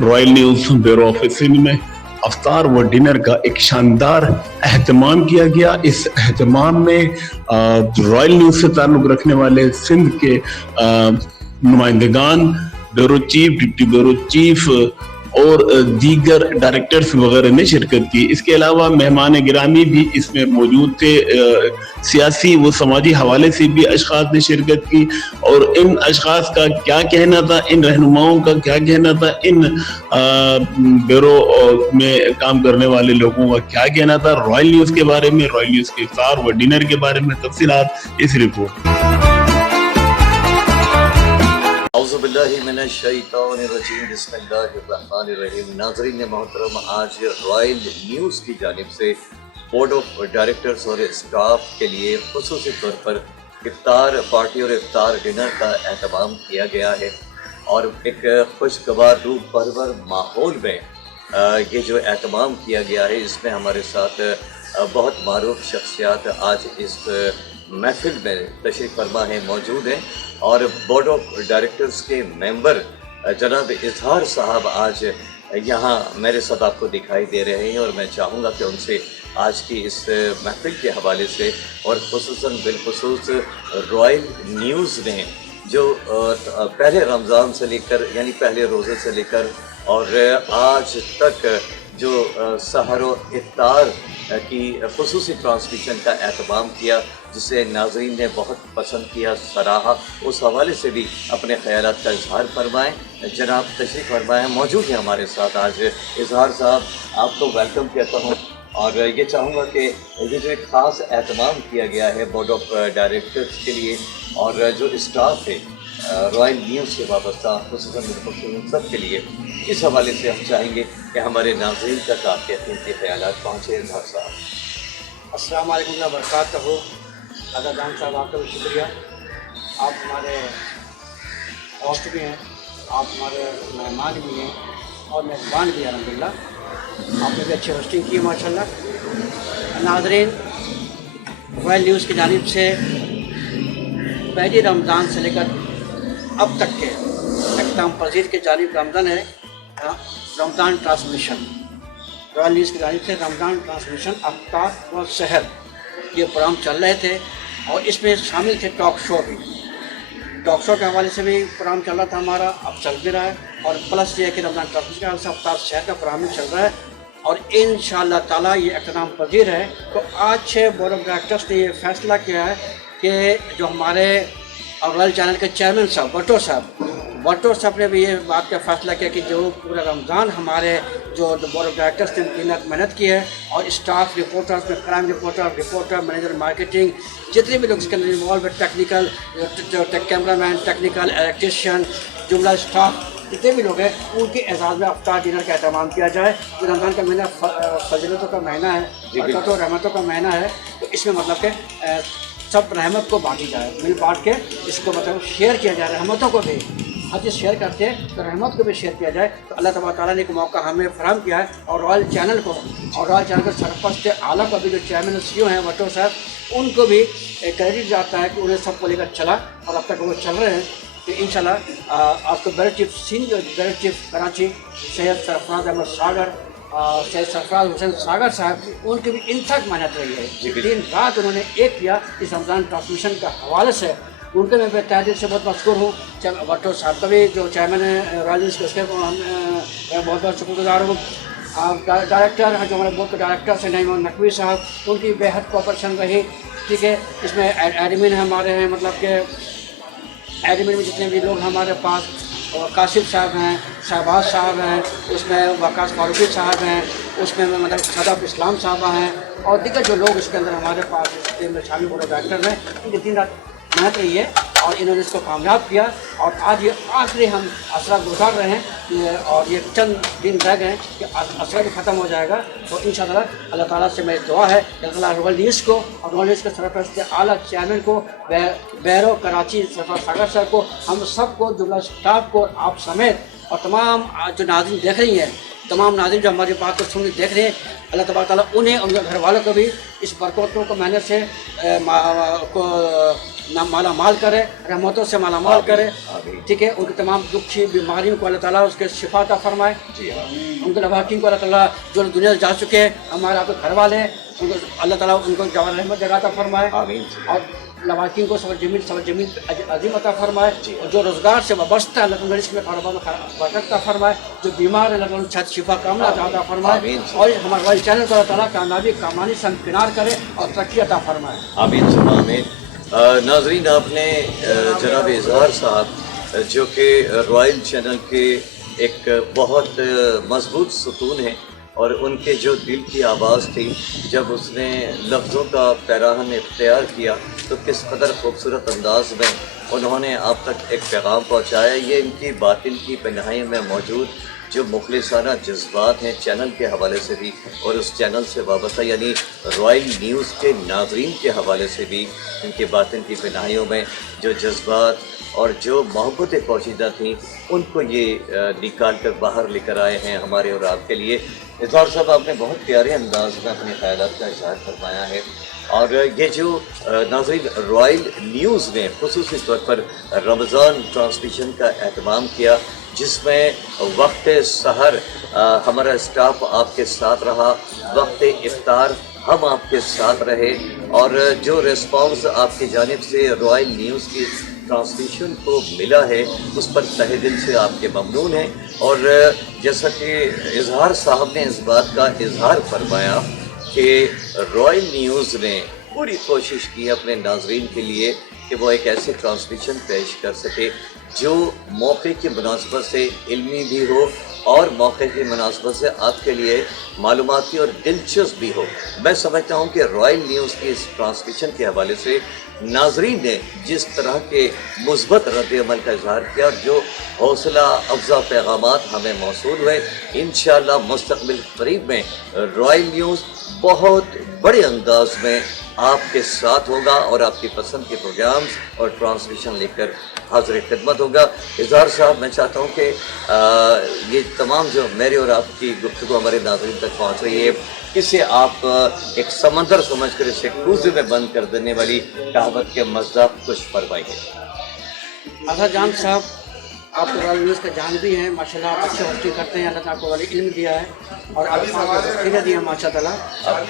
Royal news bureau office में अफ्तार व dinner का एक शानदार एहतमाम किया गया। इस एहतमाम में रॉयल न्यूज से ताल्लुक रखने वाले सिंध के नुमाइंदगान, bureau chief, deputy bureau chief और दीगर डायरेक्टर्स वगैरह ने शिरकत की। इसके अलावा मेहमान गिरामी भी इसमें मौजूद थे। सियासी व समाजी हवाले से भी अशखास ने शिरकत की और इन अशखास का क्या कहना था, इन रहनुमाओं का क्या कहना था, इन ब्यूरो में काम करने वाले लोगों का क्या कहना था रॉयल न्यूज के बारे में, रॉयल न्यूज के इफ्तार व डिनर के बारे में, तफसीलात इस रिपोर्ट। नाज़रीन मोहतरम, आज रॉयल न्यूज़ की जानिब से बोर्ड ऑफ डायरेक्टर्स और स्टाफ के लिए खुसूसी तौर पर इफ्तार पार्टी और इफ्तार डिनर का एहतमाम किया गया है और एक खुशगवार रूह परवर माहौल में ये जो एहतमाम किया गया है, इसमें हमारे साथ बहुत मारूफ शख्सियात आज इस महफिल में तशरीफ़ फरमा है, मौजूद हैं और बोर्ड ऑफ डायरेक्टर्स के मेंबर जनाब इजहार साहब आज यहाँ मेरे साथ आपको दिखाई दे रहे हैं और मैं चाहूँगा कि उनसे आज की इस महफिल के हवाले से और खुसूसन बिलखुसूस रॉयल न्यूज़ ने जो पहले रमज़ान से लेकर यानी पहले रोज़े से लेकर और आज तक जो सहर व इफ्तार की खुसूसी ट्रांसमिशन का एहतमाम किया, जिसे नाज़रीन ने बहुत पसंद किया, सराहा, उस हवाले से भी अपने ख़यालात का इजहार फरमाएँ। जनाब तशरीफ़ फरमाएँ, मौजूद हैं हमारे साथ आज इजहार साहब, आपको वेलकम कहता हूँ और ये चाहूँगा कि ये जो एक ख़ास एहतमाम किया गया है बोर्ड ऑफ डायरेक्टर्स के लिए और जो स्टाफ है रॉयल न्यूज़ से वाबस्ता खुसूसन सब के लिए, इस हवाले से हम चाहेंगे कि हमारे नाज़रीन तक आपके कीमती ख़यालात पहुँचे। इजहार साहब, अस्सलाम वालेकुम व बरकातहू। अदादान साहब, आपका भी शुक्रिया। आप हमारे होस्ट भी हैं, आप हमारे मेहमान भी हैं और मेज़बान भी हैं। अल्हम्दुलिल्लाह आपने भी अच्छी होस्टिंग की माशाल्लाह। नाज़रीन, रॉयल न्यूज़ की जानिब से पहली रमज़ान से लेकर अब तक के इख्तिताम पज़ीर की जानिब रमज़ान है, रमज़ान ट्रांसमिशन, रॉयल न्यूज़ की जानिब से रमज़ान ट्रांसमिशन अफ्तार व सहर ये प्रोग्राम चल रहे थे और इसमें शामिल थे टॉक शो भी। टॉक शो के हवाले से भी प्रोग्राम चल रहा था हमारा, अब चल भी रहा है और प्लस ये है कि रमज़ान ट्रांसमिशन के हवाले से अफ्तार सहर का प्रोग्राम भी चल रहा है और इंशाअल्लाह ताला ये इख्तिताम पज़ीर है। तो आज बोर्ड ऑफ डायरेक्टर्स ने ये फैसला किया है कि जो हमारे रॉयल चैनल के चेयरमैन साहब भट्टो साहब ने भी ये बात का फैसला किया कि जो पूरा रमज़ान हमारे जो बोर्ड ऑफ डायरेक्टर्स ने मेहनत की है और स्टाफ, रिपोर्टर्स में क्राइम रिपोर्टर, मैनेजर मार्केटिंग, जितने भी लोग इसके अंदर इन्वॉल्व है, टेक्निकल जो कैमरामैन, टेक्निकल इलेक्ट्रिशियन, जुमला स्टाफ, जितने भी लोग हैं, उनके एजाज़ में अफ्तार डिनर का एहतमाम किया जाए। जो रमज़ान का महीना फजीलतों का महीना है, बरकतों और रहमतों का महीना है, तो इसमें मतलब कि सब रहमत को बांटी जाए, मिल बांट के इसको मतलब शेयर किया जाए। रहमतों को भी हर चीज़ शेयर करते हैं तो रहमत को भी शेयर किया जाए। तो अल्लाह तबारक तआला ने एक मौका हमें फराहम किया है और रॉयल चैनल के सरपरस्त आला का भी जो चेयरमैन CEO हैं भट्टो साहब, उनको भी क्रेडिट जाता है कि उन्हें सबको लेकर चला और अब तक वो चल रहे हैं। तो इंशाल्लाह आपको ब्यूरो चीफ कराची सैयद सरफराज अहमद सागर, सैयद सरफराज हुसैन सागर साहब, उनकी भी इंतहाई मेहनत रही है। दिन रात उन्होंने एक किया इस रमज़ान ट्रांसमिशन के हवाले से, उनके मैं तहे दिल से बहुत मशहूर हूँ। भट्टो साहब का भी जो चेयरमैन है रॉयल न्यूज़ के, उसके मैं बहुत बहुत शुक्रगुजार हूँ। डायरेक्टर जो हमारे बोर्ड के डायरेक्टर हैं नईम नकवी साहब, उनकी बेहद कोऑपरेशन रही। ठीक है, इसमें एडमिन हमारे हैं, मतलब कि एडमिन में जितने भी लोग हमारे पास, और कासिफ साहब हैं, शहबाज साहब हैं, उसमें वकास फारूकी साहब हैं, उसमें मतलब सदफ इस्लाम साहब हैं और दीगर जो लोग इसके अंदर हमारे पास इस टीम में शामिल बोर्ड डायरेक्टर हैं, इनकी दिन रात मेहनत रही है और इन्होंने इसको कामयाब किया और आज ये आखिरी हम असरा गुजार रहे हैं और ये चंद दिन रह गए कि असरा भी ख़त्म हो जाएगा। तो इंशाअल्लाह अल्लाह ताला से मेरी दुआ है कि अल्लाह रॉयल न्यूज़ को और रॉयल न्यूज़ के सरपरस्त के आला चेयरमैन को, बैरो कराची सरफराज सागर सर को, हम सबको, जुमला स्टाफ को, आप समेत और तमाम जो नाज़रीन देख रही हैं तमाम नाज़रीन जो हमारी बात को सुन देख रहे हैं, अल्लाह तबारक ताला उन्हें उनके घर वालों को भी इस बरकतों को मेहनत से माला माल करे, रहमतों से माला माल करे, ठीक है। उनकी तमाम दुखी बीमारियों को अल्लाह ताला उसके शिफा अता फरमाए। उनके लवाकिन को अल्लाह ताला जो दुनिया से जा चुके हैं, हमारे आपके घर वाले हैं, उनको अल्लाह ताला उनको जवान रहमत जगह अता फरमाए और लवाकिन को सबर जमीन अजीम अता फरमाए। और जो रोज़गार से वाबस्ता है अल्लाह ताला इसमें कारोबार में बरकत अता फरमाए। जो बीमार है अल्लाह ताला शिफा कामना अता फरमाए और हमारे वाले चैनल को अल्लाह ताला कामयाबी कामानी से किनार करे और तरक्की अता फरमाए। आमीन सुमा आमीन। नाजरीन, आपने जनाब इजहार साहब जो कि रॉयल चैनल के एक बहुत मजबूत सतून है और उनके जो दिल की आवाज़ थी जब उसने लफ्ज़ों का पैराहन इख्तियार किया तो किस कदर खूबसूरत अंदाज में उन्होंने आप तक एक पैगाम पहुँचाया। ये इनकी बातिन की पनाही में मौजूद जो मुखलिसाना जज्बात हैं चैनल के हवाले से भी और उस चैनल से वाबस्ता यानी रॉयल न्यूज़ के नाजरीन के हवाले से भी इनके बातिन की पनाहियों में जो जज्बात और जो मोहब्बतें पोशीदा थीं उनको ये निकाल कर बाहर लेकर आए हैं हमारे और आपके लिए। इज़हार साहब, आपने बहुत प्यारे अंदाज में अपने ख़यालात का इज़हार फरमाया है और ये जो नाज़रीन रॉयल न्यूज़ ने खुसूसी तौर पर रमज़ान ट्रांसमिशन का एहतमाम किया जिसमें वक्त सहर हमारा स्टाफ आपके साथ रहा, वक्त इफ्तार हम आपके साथ रहे और जो रिस्पॉन्स आपकी जानिब से रॉयल न्यूज़ की ट्रांसमिशन को मिला है उस पर तहे दिल से आपके ममनून हैं। और जैसा कि इजहार साहब ने इस बात का इजहार फरमाया कि रॉयल न्यूज़ ने पूरी कोशिश की अपने नाजरीन के लिए कि वो एक ऐसे ट्रांसमिशन पेश कर सके जो मौके की मुनासबत से इल्मी भी हो और मौके की मुनासबत से आपके लिए मालूमाती और दिलचस्प भी हो। मैं समझता हूँ कि रॉयल न्यूज़ की इस ट्रांसमिशन के हवाले से नाजरीन ने जिस तरह के मुस्बत रद्द-ए-अमल का इजहार किया और जो हौसला अफजा पैगामात हमें मौसूल हुए, इंशाअल्लाह मुस्तक़बिल करीब में रॉयल न्यूज़ बहुत बड़े अंदाज में आपके साथ होगा और आपकी पसंद के प्रोग्राम्स और ट्रांसमिशन लेकर हाज़िर खिदमत होगा। इज़हार साहब, मैं चाहता हूँ कि ये तमाम जो मेरे और आपकी गुफ्तगू हमारे नाज़रीन तक पहुँच रही है इसे आप एक समंदर समझ कर इसे कूज़े में बंद कर देने वाली कहावत के मज़ाक कुछ फरमाइए। अज़हर जान साहब, आप तो रॉयल न्यूज़ का जान भी हैं, माशाल्लाह आप अच्छी होस्टिंग करते हैं, अल्लाह ताला आपको वाली इल्म दिया है और आपको फिक्र दिया माशाल्लाह।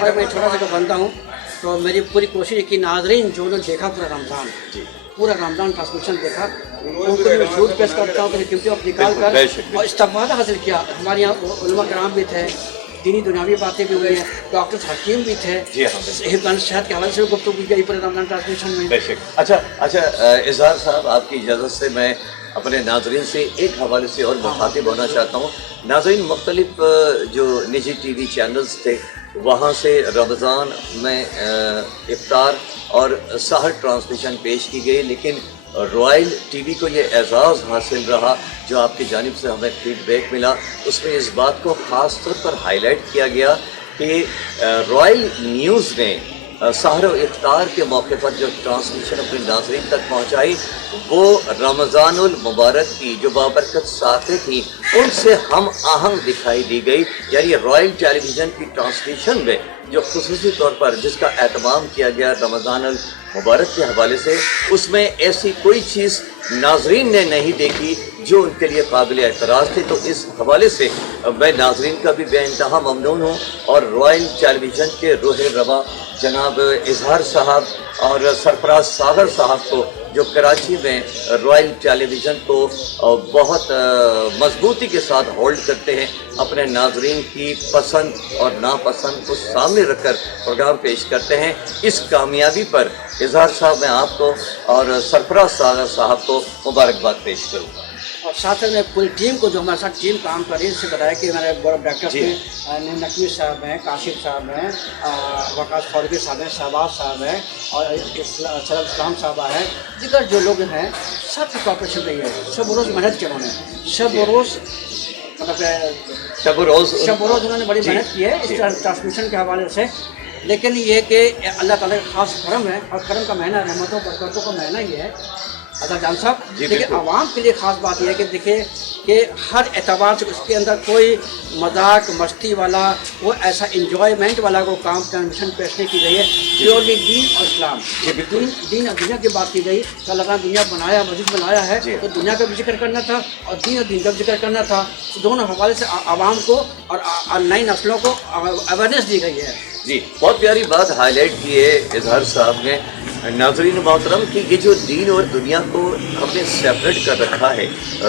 और मैं छोटा सा बंदा हूँ तो मेरी पूरी कोशिश है कि नाजरीन जो लोग देखा पूरा रमज़ान ट्रांसमिशन देखा उनको भी मशहूर पेश करता हूँ, कीमती वक्त निकाल कर और इस्तेमाल हासिल किया। हमारे यहाँ उलमा कराम भी थे, दीनी दुनियावी बातें भी हुई हैं, डॉक्टर हकीम भी थे, सेहत के हवाले से गुफ्तगू की गई पूरे रमज़ान ट्रांसमिशन में। अच्छा इज़हार साहब, आपकी इजाज़त से मैं अपने नाजरीन से एक हवाले से और मुखातिब होना चाहता हूँ। नाजरीन, मुख्तलिफ जो निजी टीवी चैनल्स थे वहाँ से रमज़ान में इफ्तार और सहर ट्रांसमिशन पेश की गई, लेकिन रॉयल टीवी को ये एजाज़ हासिल रहा जो आपकी जानिब से हमें फीडबैक मिला। उसमें इस बात को ख़ास तौर पर हाईलाइट किया गया कि रॉयल न्यूज़ ने सहर व इफ्तार के मौके पर जो ट्रांसमिशन अपने नाज़रीन तक पहुँचाई वो रमज़ानुल मुबारक की जो बाबरकत साथें थी उनसे हम आहंग दिखाई दी गई। यानी रॉयल टेलीविज़न की ट्रांसमिशन में जो खुसूसी तौर पर जिसका एहतमाम किया गया रमज़ानुल मुबारक के हवाले से, उसमें ऐसी कोई चीज़ नाजरीन ने नहीं देखी जो उनके लिए काबिल एतराज़ थे। तो इस हवाले से मैं नाजरीन का भी बेइंतहा ममनून हूँ और रॉयल टेलीविज़न के रूह रवा जनाब इज़हार साहब और सरफराज सागर साहब को जो कराची में रॉयल टेलीविज़न को बहुत मजबूती के साथ होल्ड करते हैं, अपने नाजरीन की पसंद और नापसंद को सामने रखकर प्रोग्राम पेश करते हैं, इस कामयाबी पर इज़हार साहब मैं आपको और सरफराज सागर साहब को मुबारकबाद पेश करूँगा। और साथ में पूरी टीम को जो हमारे साथ टीम काम कर रही है, इससे बताया कि हमारे बड़े डॉक्टर हैं, नकवी साहब हैं, काशिफ साहब हैं, वकास फौरगी साहब हैं, शहबाज साहब हैं और सरल इस्लाम साहब हैं, दिगर जो लोग हैं सब की कॉपरेशन रही है। सब रोज़ मेहनत की उन्होंने, सब रोज़ उन्होंने बड़ी मेहनत की है इस ट्रांसमिशन के हवाले से। लेकिन ये कि अल्लाह ताला का ख़ास करम है और करम का महीना रहमतों बरकतों का महीना ही है अदा जान साहब, जी, देखिए बिल्कुल। आवाम के लिए ख़ास बात यह है कि देखिए कि हर एतबार से उसके अंदर कोई मजाक मस्ती वाला, वो ऐसा इंजॉयमेंट वाला को काम टेलीविज़न पेश नहीं की गई है। प्योरली दीन और इस्लाम, दीन और दुनिया की बात की गई। तो अल्लाह ने दुनिया बनाया, मस्जिद बनाया है, तो दुनिया का भी जिक्र करना था और दीन का भी जिक्र करना था। तो दोनों हवाले से आवाम को और नई नस्लों को अवेयरनेस दी गई है। जी, बहुत प्यारी बात हाईलाइट की है इजहार साहब ने। नाज़रीन मोहतरम कि ये जो दीन और दुनिया को हमने सेपरेट कर रखा है,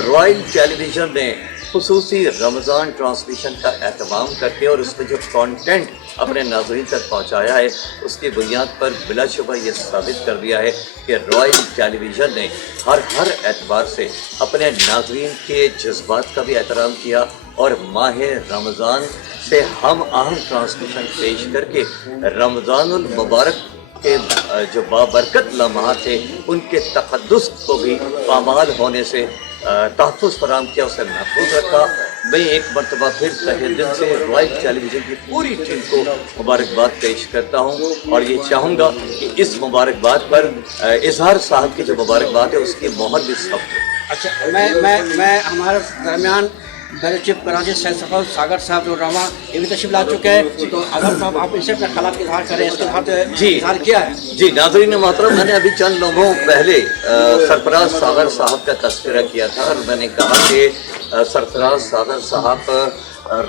रॉयल टेलीविज़न ने खुसूसी रमज़ान ट्रांसमिशन का एहतमाम करके और उसमें जो कंटेंट अपने नाज़रीन तक पहुंचाया है, उसकी बुनियाद पर बिलाशुबा ये साबित कर दिया है कि रॉयल टेलीविज़न ने हर एतबार से अपने नाज़रीन के जज्बात का भी एहतराम किया और माह रमज़ान से हम आहंग ट्रांसमिशन पेश करके रमज़ानुल मुबारक के जो बाबरकत लम्हा थे उनके तक़द्दुस को भी पामाल होने से तहफ़्फ़ुज़ फराहम किया, उसे महफूज रखा। मैं एक मरतबा फिर तहे दिल से रॉयल टेलीविज़न की पूरी टीम को मुबारकबाद पेश करता हूँ और ये चाहूँगा कि इस मुबारकबाद पर इजहार साहब की जो मुबारकबाद है उसकी मोहर भी सख्त हो। अच्छा, मैं हमारे दरमियान बैरिस्टर चीफ कराची सैयद सफर सागर साहब जो रमा ये भी तशरीफ ला चुके हैं। तो अगर साहब आप इनसे अपने ख़यालात का इजहार करें, इसके बाद इजहार किया है। जी नाज़रीन मोहतरम, मैंने अभी चंद लोगों पहले सरफराज सागर साहब का तस्करा किया था और मैंने कहा कि सरफराज सागर साहब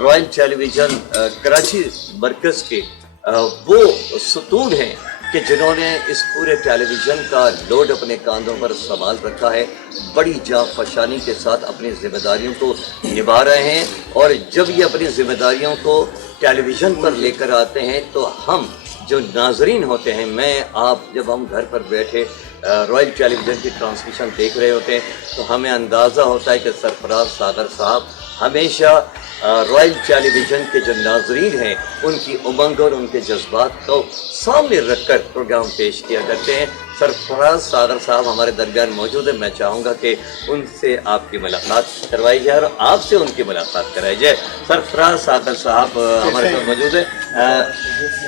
रॉयल टेलीविज़न कराची मरकज़ के वो सतून हैं कि जिन्होंने इस पूरे टेलीविज़न का लोड अपने कांधों पर संभाल रखा है, बड़ी जाँफशानी के साथ अपनी जिम्मेदारियों को निभा रहे हैं। और जब ये अपनी जिम्मेदारियों को टेलीविज़न पर लेकर आते हैं तो हम जो नाजरीन होते हैं, मैं आप जब हम घर पर बैठे रॉयल टेलीविज़न की ट्रांसमिशन देख रहे होते हैं तो हमें अंदाज़ा होता है कि सरफराज सागर साहब हमेशा रॉयल टेलीविज़न के जो नाजरीन हैं उनकी उमंग और उनके जज्बात को सामने रखकर प्रोग्राम पेश किया करते हैं। सरफराज सागर साहब हमारे दरमियान मौजूद है। मैं चाहूँगा कि उनसे आपकी मुलाकात करवाई जाए और आपसे उनकी मुलाकात कराई जाए। सरफराज सागर साहब हमारे साथ मौजूद है।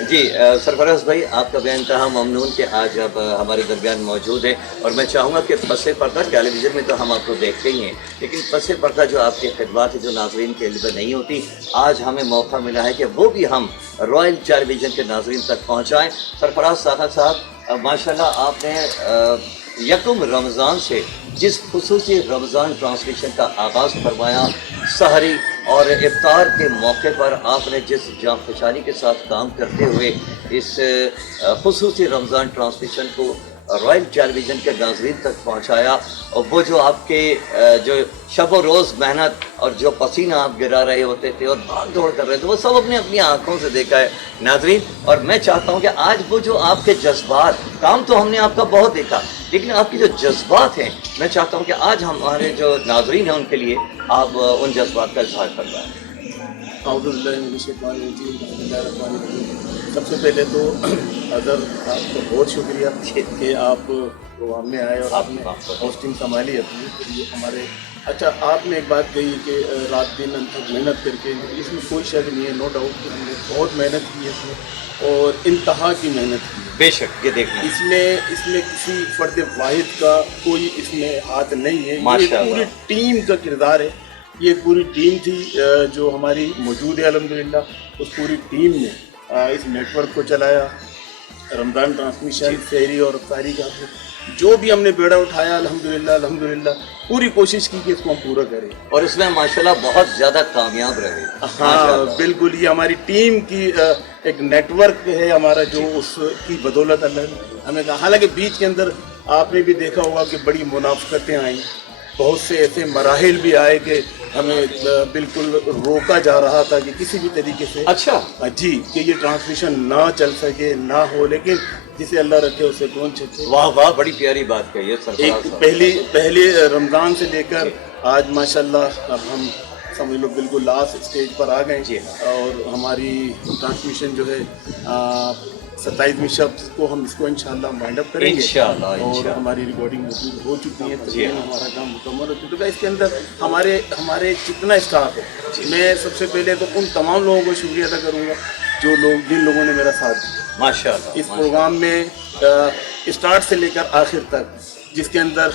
जी सरफराज भाई, आपका बेइंतहा ममनून कि आज आप हमारे दरमियान मौजूद है और मैं चाहूँगा कि पसे पर्दा टेलीविज़न में तो हम आपको देखते ही हैं, लेकिन पसे पर्दा जो आपकी खिदमत है जो नाजरीन के लिए नहीं होती, आज हमें मौका मिला है कि वो भी हम रॉयल टेलीविज़न के नाजरीन तक पहुँचाएँ। सरफराज सागर साहब, माशाल्लाह आपने यकम रमज़ान से जिस खुसूसी रमज़ान ट्रांसमिशन का आगाज़ फरमाया, सहरी और इफ्तार के मौके पर आपने जिस जाँफशानी के साथ काम करते हुए इस खुसूसी रमज़ान ट्रांसमिशन को रॉयल टेलीविज़न के नाज़रीन तक पहुँचाया, और वो जो आपके जो शब और रोज़ मेहनत और जो पसीना आप गिरा रहे होते थे और भाग दौड़ कर रहे थे, वो सब अपनी अपनी आँखों से देखा है नाज़रीन। और मैं चाहता हूँ कि आज वो जो आपके जज्बात, काम तो हमने आपका बहुत देखा, लेकिन आपके जो जज्बात हैं, मैं चाहता हूँ कि आज हमारे जो नाज़रीन हैं उनके लिए आप उन जज्बात का इज़हार कर रहे हैं। सबसे पहले तो अदर आपका बहुत शुक्रिया कि आप प्रोग्राम में आए और आपने होस्टिंग संभाली अपनी। तो ये हमारे अच्छा, आपने एक बात कही कि रात दिन मेहनत करके, इसमें कोई शक नहीं है, नो डाउट हमने बहुत मेहनत की है इसमें और इंतहा की मेहनत की है। बेशक ये देखना, इसमें किसी फर्द वाहिद का कोई इसमें हाथ नहीं है, ये पूरी टीम का किरदार है। ये पूरी टीम थी जो हमारी मौजूद है अल्हम्दुलिल्लाह। उस पूरी टीम ने इस नेटवर्क को चलाया, रमज़ान ट्रांसमिशन, सहरी और इफ्तारी का जो भी हमने बेड़ा उठाया, अल्हम्दुलिल्लाह पूरी कोशिश की कि इसको हम पूरा करें और इसमें माशाल्लाह बहुत ज़्यादा कामयाब रहे। हाँ बिल्कुल, ये हमारी टीम की एक नेटवर्क है हमारा, जो उसकी बदौलत अल्लाह ने हमें कहा। हालांकि बीच के अंदर आपने भी देखा होगा कि बड़ी मुनाफ़क़तें आई, बहुत से ऐसे मराहिल भी आए कि हमें बिल्कुल रोका जा रहा था कि किसी भी तरीके से, अच्छा जी, कि ये ट्रांसमिशन ना चल सके, ना हो, लेकिन जिसे अल्लाह रखे उसे कौन छके। वाह वाह, बड़ी प्यारी बात कही है सर। एक पहले रमज़ान से लेकर आज माशाल्लाह अब हम समझ लो बिल्कुल लास्ट स्टेज पर आ गए और हमारी ट्रांसमिशन जो है 27वीं शब्द को हम इसको इंशाल्लाह वाइंड अप करेंगे इंशाल्लाह। और हमारी रिकॉर्डिंग हो चुकी है, तो हमारा काम मुकम्मल हो चुका है। इसके अंदर हमारे जितना स्टाफ है, मैं सबसे पहले तो उन तमाम लोगों को शुक्रिया अदा करूँगा जिन लोगों ने मेरा साथ दिया माशाल्लाह इस प्रोग्राम में स्टार्ट से लेकर आखिर तक, जिसके अंदर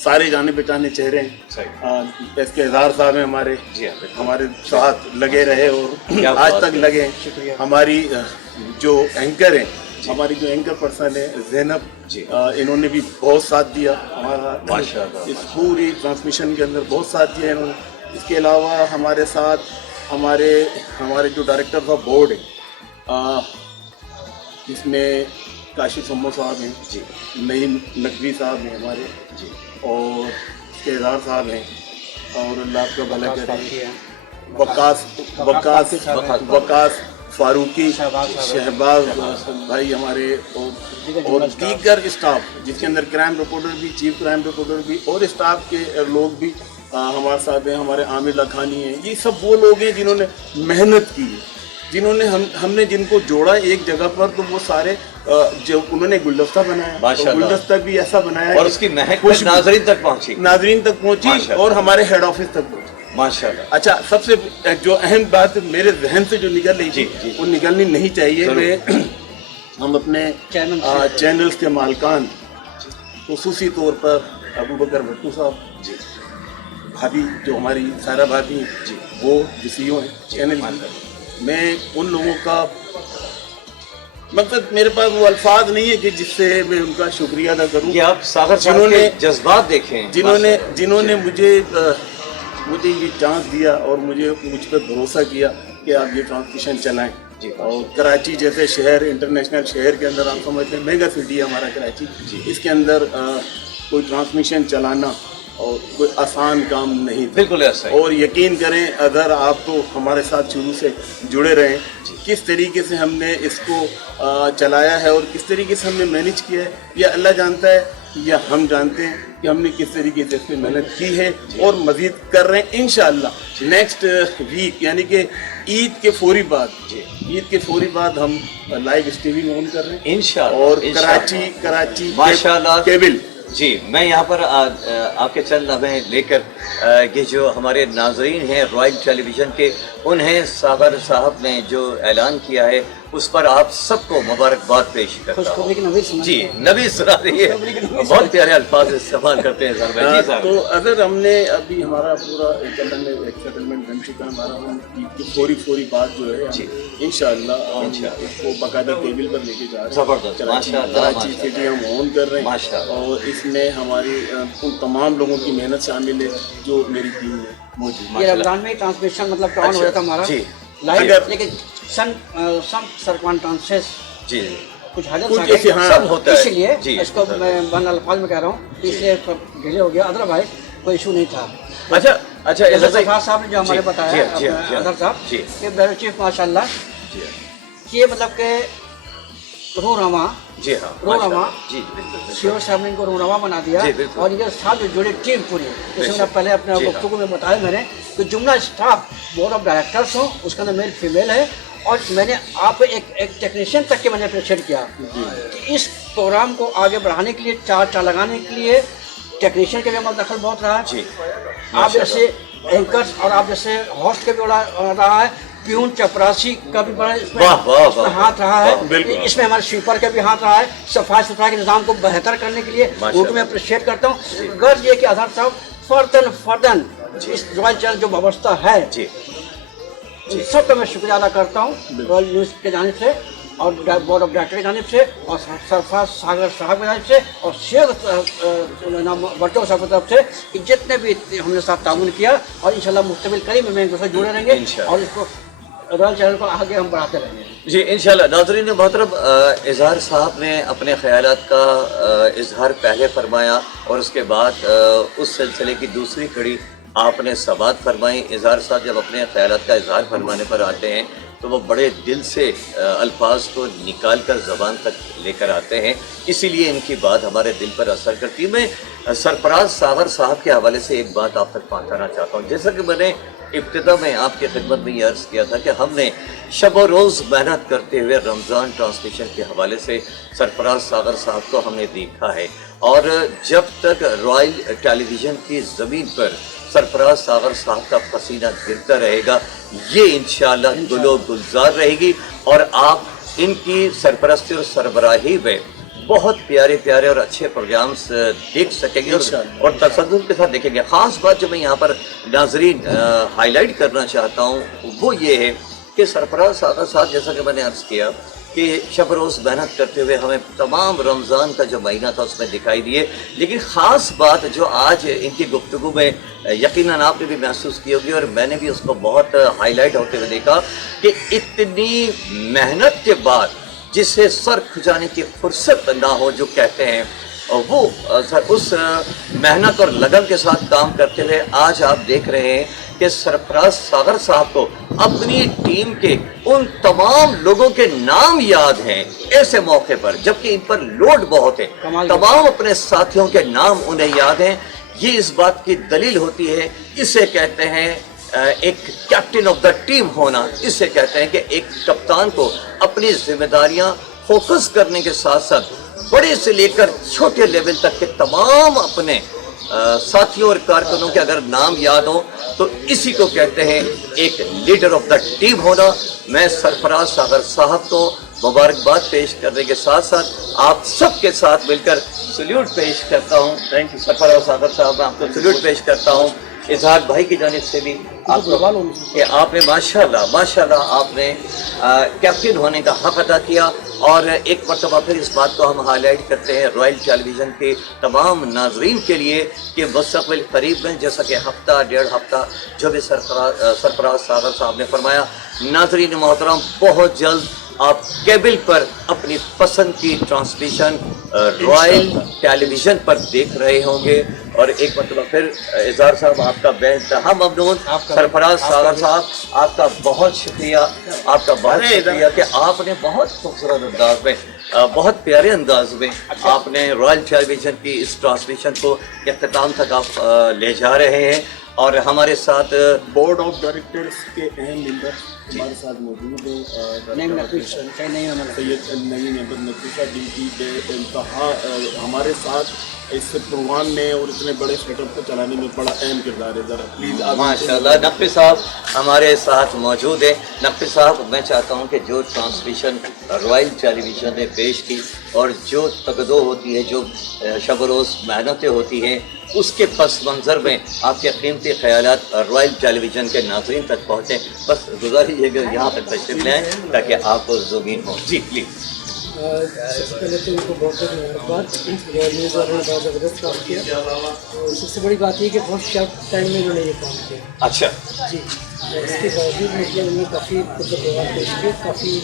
सारे जाने पहचाने चेहरे हैं। एस के इज़हार साहब हैं हमारे, हमारे साथ लगे रहे और आज तक लगे हैं। हमारी जो एंकर हैं, हमारी जो एंकर पर्सन है ज़ैनब, इन्होंने भी बहुत साथ दिया हमारा इस पूरी ट्रांसमिशन के अंदर, बहुत साथ दिया इन्होंने। इसके अलावा हमारे साथ हमारे जो डायरेक्टर ऑफ बोर्ड है, इसमें काशिफ सम्मो साहब हैं जी, नईम नकवी साहब हैं हमारे जी, और इसके इज़हार साहब हैं, और अल्लाह का भला करे, वकास फारूकी, शहबाज भाई हमारे, और दीगर स्टाफ जिसके अंदर क्राइम रिपोर्टर भी, चीफ क्राइम रिपोर्टर भी और स्टाफ के लोग भी हमारे साथ हैं। हमारे आमिर लखानी हैं, ये सब वो लोग हैं जिन्होंने मेहनत की है, जिन्होंने हमने जिनको जोड़ा एक जगह पर, तो वो सारे जो उन्होंने गुलदस्ता बनाया, तो गुलदस्ता भी ऐसा बनाया और उसकी महक नाज़रीन तक पहुंची और हमारे हेड ऑफिस तक पहुंची माशाल्लाह। अच्छा, सबसे जो अहम बात मेरे जहन से जो निकल रही थी वो निकलनी नहीं चाहिए। हम अपने चैनल्स के मालकान खुसूसी तौर पर अबू बकर भट्टू साहब जी, भाभी जो हमारी सारा भाभी जी, वो जो CEO हैं चैनल की, मैं उन लोगों का मतलब मेरे पास वो अल्फाज नहीं है कि जिससे मैं उनका शुक्रिया अदा करूं। आप सागर साहब के जज्बात देखें, जिन्होंने मुझे ये चांस दिया और मुझ पर भरोसा किया कि आप ये ट्रांसमिशन चलाएं। और कराची जैसे शहर, इंटरनेशनल शहर के अंदर, आप समझते हैं मेगा सिटी है हमारा कराची, इसके अंदर कोई ट्रांसमिशन चलाना और कोई आसान काम नहीं, बिल्कुल ऐसा है। और यकीन करें, अगर आप तो हमारे साथ शुरू से जुड़े रहे, किस तरीके से हमने इसको चलाया है और किस तरीके से हमने मैनेज किया है, ये अल्लाह जानता है या हम जानते हैं कि हमने किस तरीके से इस पर मेहनत की है और मज़ीद कर रहे हैं इंशाअल्लाह। नेक्स्ट वीक यानी कि ईद के फौरी बाद हम लाइव स्ट्रीमिंग ऑन कर रहे हैं इंशाअल्लाह, और कराची माशाअल्लाह केबल जी। मैं यहाँ पर आपके चंद लम्हे लेकर ये जो हमारे नाजरीन हैं रॉयल टेलीविज़न के, उन्हें सागर साहब ने जो ऐलान किया है उस पर आप सबको मुबारकबाद पेश करता हूँ जी। नबी सुना रही है, बहुत प्यारे अल्फाज इस्तेमाल करते हैं सर भाई जी। तो अगर हमने अभी हमारा पूरा सेटलमेंट बन चुका है हमारा, हम की फौरी बात जो है इंशाअल्लाह हम इसको बाकायदा टेबल पर लेके जा रहे हैं। जबरदस्त, कराची सिटी हम ऑन कर रहे हैं और इसमें हमारी उन तमाम लोगों की मेहनत शामिल है जो मेरी टीम में मौजूद। ये रमजान में ट्रांसमिशन मतलब ऑन हो रहा था हमारा लाइव, लेकिन some circumstances जी कुछ हालत सब होता है, इसलिए इसको मैं बन अल्फाज में कह रहा हूँ, इसलिए डिले हो गया, अदरवाइज कोई इशू नहीं था। अच्छा इज़हार साहब ने जो हमारे बताया, अदर साहब कि ब्यूरो चीफ माशाल्लाह, ये मतलब के रोरमा जी हाँ, रोरमा जी सीओ साहब ने इनको रोरमा बना दिया, और ये साथ जो जुड़े टीम पूरी, जैसे मैंने पहले अपने गुफ्तगू में बताया मैंने कि जुमला स्टाफ बोर्ड ऑफ डायरेक्टर्स हो, उसका नाम मेल फीमेल है, और मैंने आप एक टेक्नीशियन तक के मैंने अप्रिशिएट किया कि इस प्रोग्राम को आगे बढ़ाने के लिए, चार लगाने के लिए टेक्नीशियन के भी हमारा दखल बहुत रहा है। आप जैसे एंकर्स और आप जैसे होस्ट के भी बड़ा रहा है, प्यून चपरासी का भी बड़ा इसमें हाथ रहा है, इसमें हमारे स्वीपर का भी हाथ रहा है, सफाई सुथराई के निज़ाम को बेहतर करने के लिए उनको मैं अप्रिशिएट करता हूँ। गर्ज ये कि इज़हार साहब फर्दन इस रॉयल चैनल जो व्यवस्था है, इन सब का मैं शुक्रिया अदा करता हूँ रॉयल न्यूज़ के जानिब से और बोर्ड ऑफ डायरेक्टर की जानिब से और सरफराज सागर साहब की जानिब से और शेख भट्टो साहब की तरफ से कि जितने भी हमने साथ ताउन किया, और इंशाल्लाह मुस्तबिल करीब में एक दूसरे जुड़े रहेंगे और इसको रॉयल चैनल को आगे हम बढ़ाते रहेंगे जी इंशाल्लाह। नाज़रीन मोहतरम, इज़हार साहब ने अपने ख्यालात का इजहार पहले फरमाया और उसके बाद उस सिलसिले की दूसरी कड़ी आपने सबात फरमाई। इज़हार साहब जब अपने ख्यालात का इजहार फरमाने पर आते हैं तो वो बड़े दिल से अल्फाज को निकाल कर ज़बान तक लेकर आते हैं, इसीलिए इनकी बात हमारे दिल पर असर करती है। मैं सरफराज सागर साहब के हवाले से एक बात आप तक पहुँचाना चाहता हूँ। जैसा कि मैंने इब्तिदा में आपकी खिदमत में ये अर्ज़ किया था कि हमने शब व रोज़ मेहनत करते हुए रमज़ान ट्रांसमिशन के हवाले से सरफराज सागर साहब को हमने देखा है, और जब तक रॉयल टेलीविज़न की ज़मीन पर सरफराज सागर साहब का पसीना गिरता रहेगा, ये इंशाअल्लाह गुलो गुलजार रहेगी और आप इनकी सरपरस्ती और सरबराही में بہت پیارے پیارے اور اچھے پروگرامز دیکھ سکیں گے اور تسلسل کے ساتھ دیکھیں گے. خاص بات جو میں یہاں پر ناظرین ہائی لائٹ کرنا چاہتا ہوں وہ یہ ہے کہ سرفراز ساغر صاحب جیسا کہ میں نے عرض کیا کہ شب روز محنت کرتے ہوئے ہمیں تمام رمضان کا جو مہینہ تھا اس میں دکھائی دیے. لیکن خاص بات جو آج ان کی گفتگو میں یقیناً آپ نے بھی محسوس کی ہوگی اور میں نے بھی اس کو بہت ہائی لائٹ ہوتے ہوئے دیکھا کہ اتنی محنت کے بعد جسے سر کھجانے کی فرصت نہ ہو جو کہتے ہیں وہ اس محنت اور لگن کے ساتھ کام کرتے ہوئے آج آپ دیکھ رہے ہیں کہ سرفراز ساغر صاحب کو اپنی ٹیم کے ان تمام لوگوں کے نام یاد ہیں ایسے موقع پر جبکہ ان پر لوڈ بہت ہے. تمام اپنے ساتھیوں کے نام انہیں یاد ہیں. یہ اس بات کی دلیل ہوتی ہے. اسے کہتے ہیں ایک کیپٹن آف دا ٹیم ہونا. اسے کہتے ہیں کہ ایک کپتان کو اپنی ذمہ داریاں فوکس کرنے کے ساتھ ساتھ بڑے سے لے کر چھوٹے لیول تک کے تمام اپنے ساتھیوں اور کارکنوں کے اگر نام یاد ہوں تو اسی کو کہتے ہیں ایک لیڈر آف دا ٹیم ہونا. میں سرفراز ساغر صاحب کو مبارکباد پیش کرنے کے ساتھ ساتھ آپ سب کے ساتھ مل کر سلیوٹ پیش کرتا ہوں. تھینک یو سرفراز ساغر صاحب, میں آپ کو سلیوٹ پیش کرتا ہوں. اظہار بھائی کی جانب سے بھی آپ کو کہ آپ نے ماشاءاللہ آپ نے کیپٹن ہونے کا حق ادا کیا. اور ایک مرتبہ پھر اس بات کو ہم ہائی لائٹ کرتے ہیں رائل ٹیلی ویژن کے تمام ناظرین کے لیے کہ مستقبل قریب میں جیسا کہ ہفتہ ڈیڑھ ہفتہ جو بھی سرفراز ساغر صاحب نے فرمایا, ناظرین محترم بہت جلد آپ کیبل پر اپنی پسند کی ٹرانسمیشن رائل ٹیلی ویژن پر دیکھ رہے ہوں گے. اور ایک مرتبہ پھر اظہار صاحب آپ کا بے انتہا ممنون. سرفراز ساغر صاحب آپ کا بہت شکریہ, آپ کا بہت شکریہ کہ آپ نے بہت خوبصورت انداز میں بہت پیارے انداز میں آپ نے رائل ٹیلی ویژن کی اس ٹرانسمیشن کو اختتام تک آپ لے جا رہے ہیں. اور ہمارے ساتھ بورڈ آف ڈائریکٹرز کے اہم ممبر ہمارے ساتھ موجود ہیں. سید نعیم احمد نقوی جن کی بے انتہا ہمارے ساتھ اس پروگرام میں اور اتنے بڑے سیٹ اپ کو چلانے میں بڑا اہم کردار ہے. ذرا پلیز ماشاء اللہ نقوی صاحب ہمارے ساتھ موجود ہیں. نقوی صاحب میں چاہتا ہوں کہ جو ٹرانسمیشن رائل ٹیلی ویژن نے پیش کی اور جو تگدو ہوتی ہے, جو شب و روز محنتیں ہوتی ہیں, اس کے پس منظر میں آپ کے قیمتی خیالات رائل ٹیلی ویژن کے ناظرین تک پہنچیں. بس گزارش ہے کہ یہاں تک تشریف لیں تاکہ آپ کو زمین ہو. جی پلیز. سب سے پہلے تو ان کو بہت بہت مبارکباد. نیوز والوں نے بہت زبردست کام کیا اور سب سے بڑی بات یہ کہ بہت شارٹ ٹائم میں انہوں نے یہ کام کیا. اچھا جی, اس کے باوجود مطلب انہوں نے کافی پروگرام پیش کیے, کافی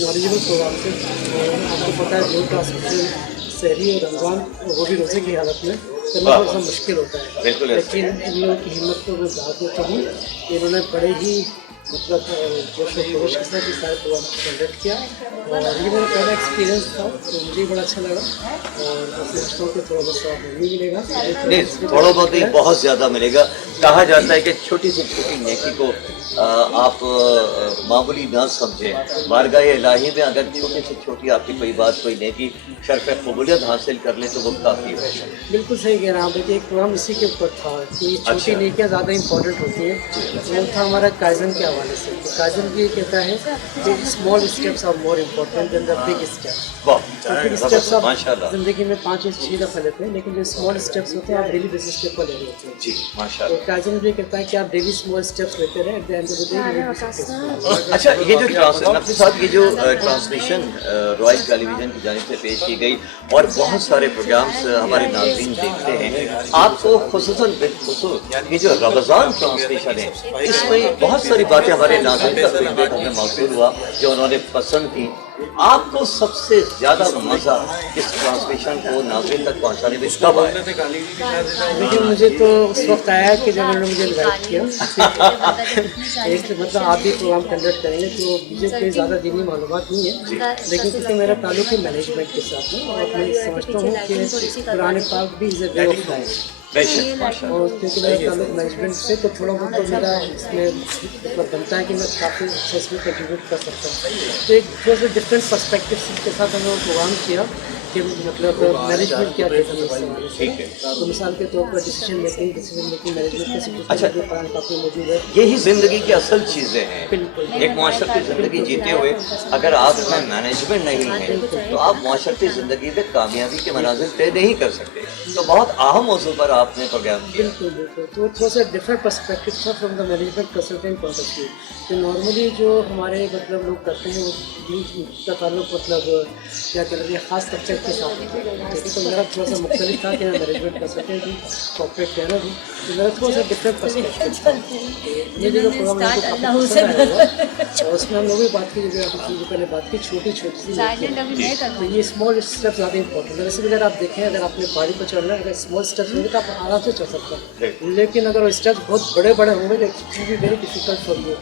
نالجبل پروگرام تھے. آپ کو پتہ ہے جو ٹرانسمیشن سحری اور رمضان وہ بھی روزے کی حالت میں کرنا تھوڑا سا مشکل ہوتا ہے, لیکن ان لوگوں کی ہمت کو میں بات دیتا ہوں کہ انہوں نے بڑے ہی مطلب جوش و خروش کے ساتھ یہ سارے پروگرام کنڈکٹ کیا اور یہ میرا پہلا ایکسپیرینس تھا تو مجھے بڑا اچھا لگا. اور میں سمجھتا ہوں کہ تھوڑا بہت سواب نہیں ملے گا, نہیں تھوڑا بہت نہیں بہت زیادہ ملے گا. کہا جاتا ہے کہ چھوٹی سے چھوٹی نیکی کو آپ معمولی نہ سمجھیں. بارگاہ الہی میں اگر چھوٹی سے چھوٹی آپ کی کوئی بات کوئی نیکی شرف قبولیت حاصل کر لے تو وہ کافی ہے. بالکل صحیح کہہ رہا ہوں. دیکھیے ایک پروگرام اسی کے اوپر تھا کہ چھوٹی نیکیاں زیادہ امپورٹنٹ ہوتی ہیں. وہ تھا ہمارا کائزن کے حوالے سے. کائزن بھی یہ کہتا ہے کہ small steps are more important than the big steps. Big steps آپ زندگی میں 5 یا 6 دفعہ لیتے ہیں, لیکن جو اسمال اسٹیپس ہوتے ہیں آپ ڈیلی بیسس کے اوپر لے لیتے ہیں. جی ماشاء اللہ. کائزن بھی کہتا ہے کہ آپ ڈیلی اسمال اسٹیپس لیتے رہیں. اچھا یہ جو نقوی صاحب یہ جو ٹرانسمیشن رائل ٹیلی ویژن کی جانب سے پیش کی گئی اور بہت سارے پروگرامس ہمارے ناظرین دیکھتے ہیں, آپ کو خصوصاً بالخصوص یہ جو رمضان ٹرانسمیشن ہے اس میں بہت ساری باتیں ہمارے ناظرین کا فیڈ بیک ہمیں موصول ہوا جو انہوں نے پسند کی. آپ کو سب سے زیادہ مزہ اس ٹرانسمیشن کو ناظرین تک پہنچانے میں کب آیا؟ لیکن مجھے تو اس وقت آیا کہ جب انہوں نے مجھے انوائٹ کیا ایک مطلب آپ بھی پروگرام کنڈکٹ کریں گے تو مجھے کوئی زیادہ دینی معلومات نہیں ہے, لیکن کیونکہ میرا تعلق ہے مینجمنٹ کے ساتھ ہے اور میں سمجھتا ہوں کہ قرآن پاک بھی از اے وے آف لائف. और क्योंकि मेरा ताल्लुक मैनेजमेंट से, तो थोड़ा बहुत तो मेरा इसमें मतलब बनता है कि मैं काफ़ी अच्छा इसमें कंट्रीब्यूट कर सकता हूँ। तो एक थोड़ा सा डिफरेंट पर्सपेक्टिव के साथ हमने प्रोग्राम किया कि मतलब मैनेजमेंट क्या कहता है। ठीक है। तो मिसाल के तौर पर डिसीजन मेकिंग मैनेजमेंट कैसे अच्छा। काफ़ी मौजूद है। यही ज़िंदगी की असल चीज़ें हैं। बिल्कुल। एक माशरती ज़िंदगी जीते हुए अगर आप में मैनेजमेंट नहीं है तो आप माशरती ज़िंदगी में कामयाबी के मनाजिल तय नहीं कर सकते। तो बहुत अहम मौजू पर आपने प्रोग्राम किया। बिल्कुल बिल्कुल। तो थोड़ा सा डिफरेंट पर्सपेक्टिव था from the management consultant point of view. तो नॉर्मली जो हमारे मतलब लोग करते हैं वो दीन का ताल्लुक मतलब क्या कहते हैं ख़ास तबके के साथ होता है। ठीक है। तो मेरा थोड़ा सा मुख्तलिफ था कि मैं मैनेजमेंट कंसल्टेंट हूँ, कॉर्पोरेट ट्रेनर हूँ, तो मेरा थोड़ा सा डिफरेंट पर्सपेक्टिव था। ये जो प्रोग्राम हमको काफ़ी पसंद आया हुआ और उसमें हम लोग भी बात की, जैसे आपने जो पहले बात की छोटी छोटी सी, तो ये स्मॉल स्टेप ज़्यादा इंपॉर्टेंट है। वैसे भी अगर आप देखें, अगर आपने पहाड़ी पर चढ़ना है, अगर स्मॉल स्टेप्स होंगे तो आप आराम से चढ़ सकते हैं, लेकिन अगर वो स्टेप्स बहुत बड़े बड़े होंगे तो it will be very difficult for you.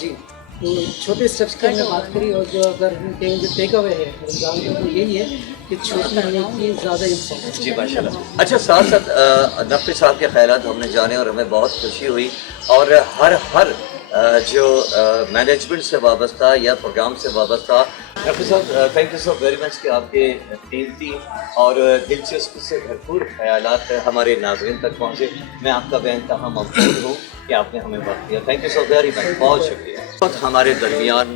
जी। तो छोटे स्टेप्स की हमने बात करी, और जो अगर हम कहेंगे जो टेक अवे है रमज़ान का, तो यही है कि छोटी होने की ज़्यादा इंपॉर्टेंस। जी माशाल्लाह। अच्छा, साथ साथ नफ़ी साहब के ख़यालात हमने जाने और हमें बहुत खुशी हुई। और हर जो मैनेजमेंट से वाबस्ता या प्रोग्राम से वाबस्ता, नफ़ी साहब thank you so very much कि आपके कीमती और दिलचस्पी से भरपूर ख़यालात हमारे नाज़रीन तक पहुँचे। मैं आपका बेइंतहा ममनून हूँ कि आपने हमें वक्त दिया। Thank you so very much, बहुत शुक्रिया। हमारे दरमियान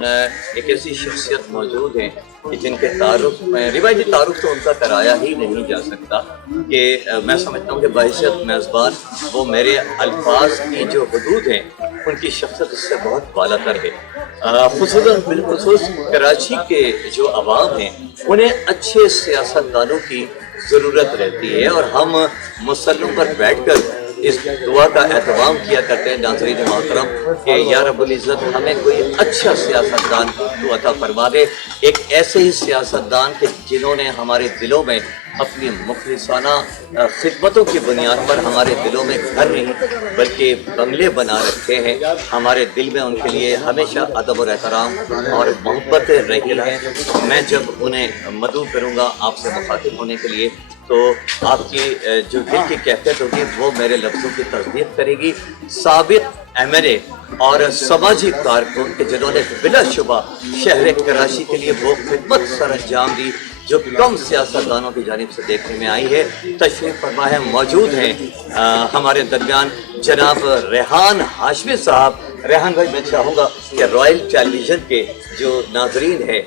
एक ऐसी शख्सियत मौजूद है कि जिनके तारुफ में रिवायती तारुफ तो उनका कराया ही नहीं जा सकता, कि मैं समझता हूँ कि बहैसियत मेज़बान वो मेरे अल्फाज की जो हदूद हैं उनकी शख्सियत इससे बहुत बालातर है। ख़ुसूसन बिलख़ुसूस कराची के जो अवाम हैं उन्हें अच्छे सियासतदानों की ज़रूरत रहती है, और हम मुसल्लम पर बैठ कर इस दुआ का एहतमाम किया करते हैं नाज़रीन मोहतरम कि या रब्बुल इज़्ज़त हमें कोई अच्छा सियासतदान तू अता फरमा दे। एक ऐसे ही सियासतदान के जिन्होंने हमारे दिलों में अपनी मुखलिसाना खिदमतों की बुनियाद पर हमारे दिलों में घर नहीं बल्कि बंगले बना रखे हैं। हमारे दिल में उनके लिए हमेशा अदब और एहतराम और मोहब्बत रही है। मैं जब उन्हें मदऊ करूँगा आपसे मुखातिब होने के लिए, तो आपकी जो दिल की कैफियत होगी वो मेरे लफ्ज़ों की तस्दीक करेगी। साबिक़ MLA और समाजी कारकुन के जिन्होंने बिलाशुबा शहर कराची के लिए वो खिदमत सर अंजाम दी जो कम सियासतदानों की जानिब से देखने में आई है। तशरीफ़ फरमा है, मौजूद हैं हमारे दरमियान जनाब रेहान हाशमी साहब। रेहान भाई, मैं चाहूँगा कि रॉयल टेलीविज़न के जो नाजरीन है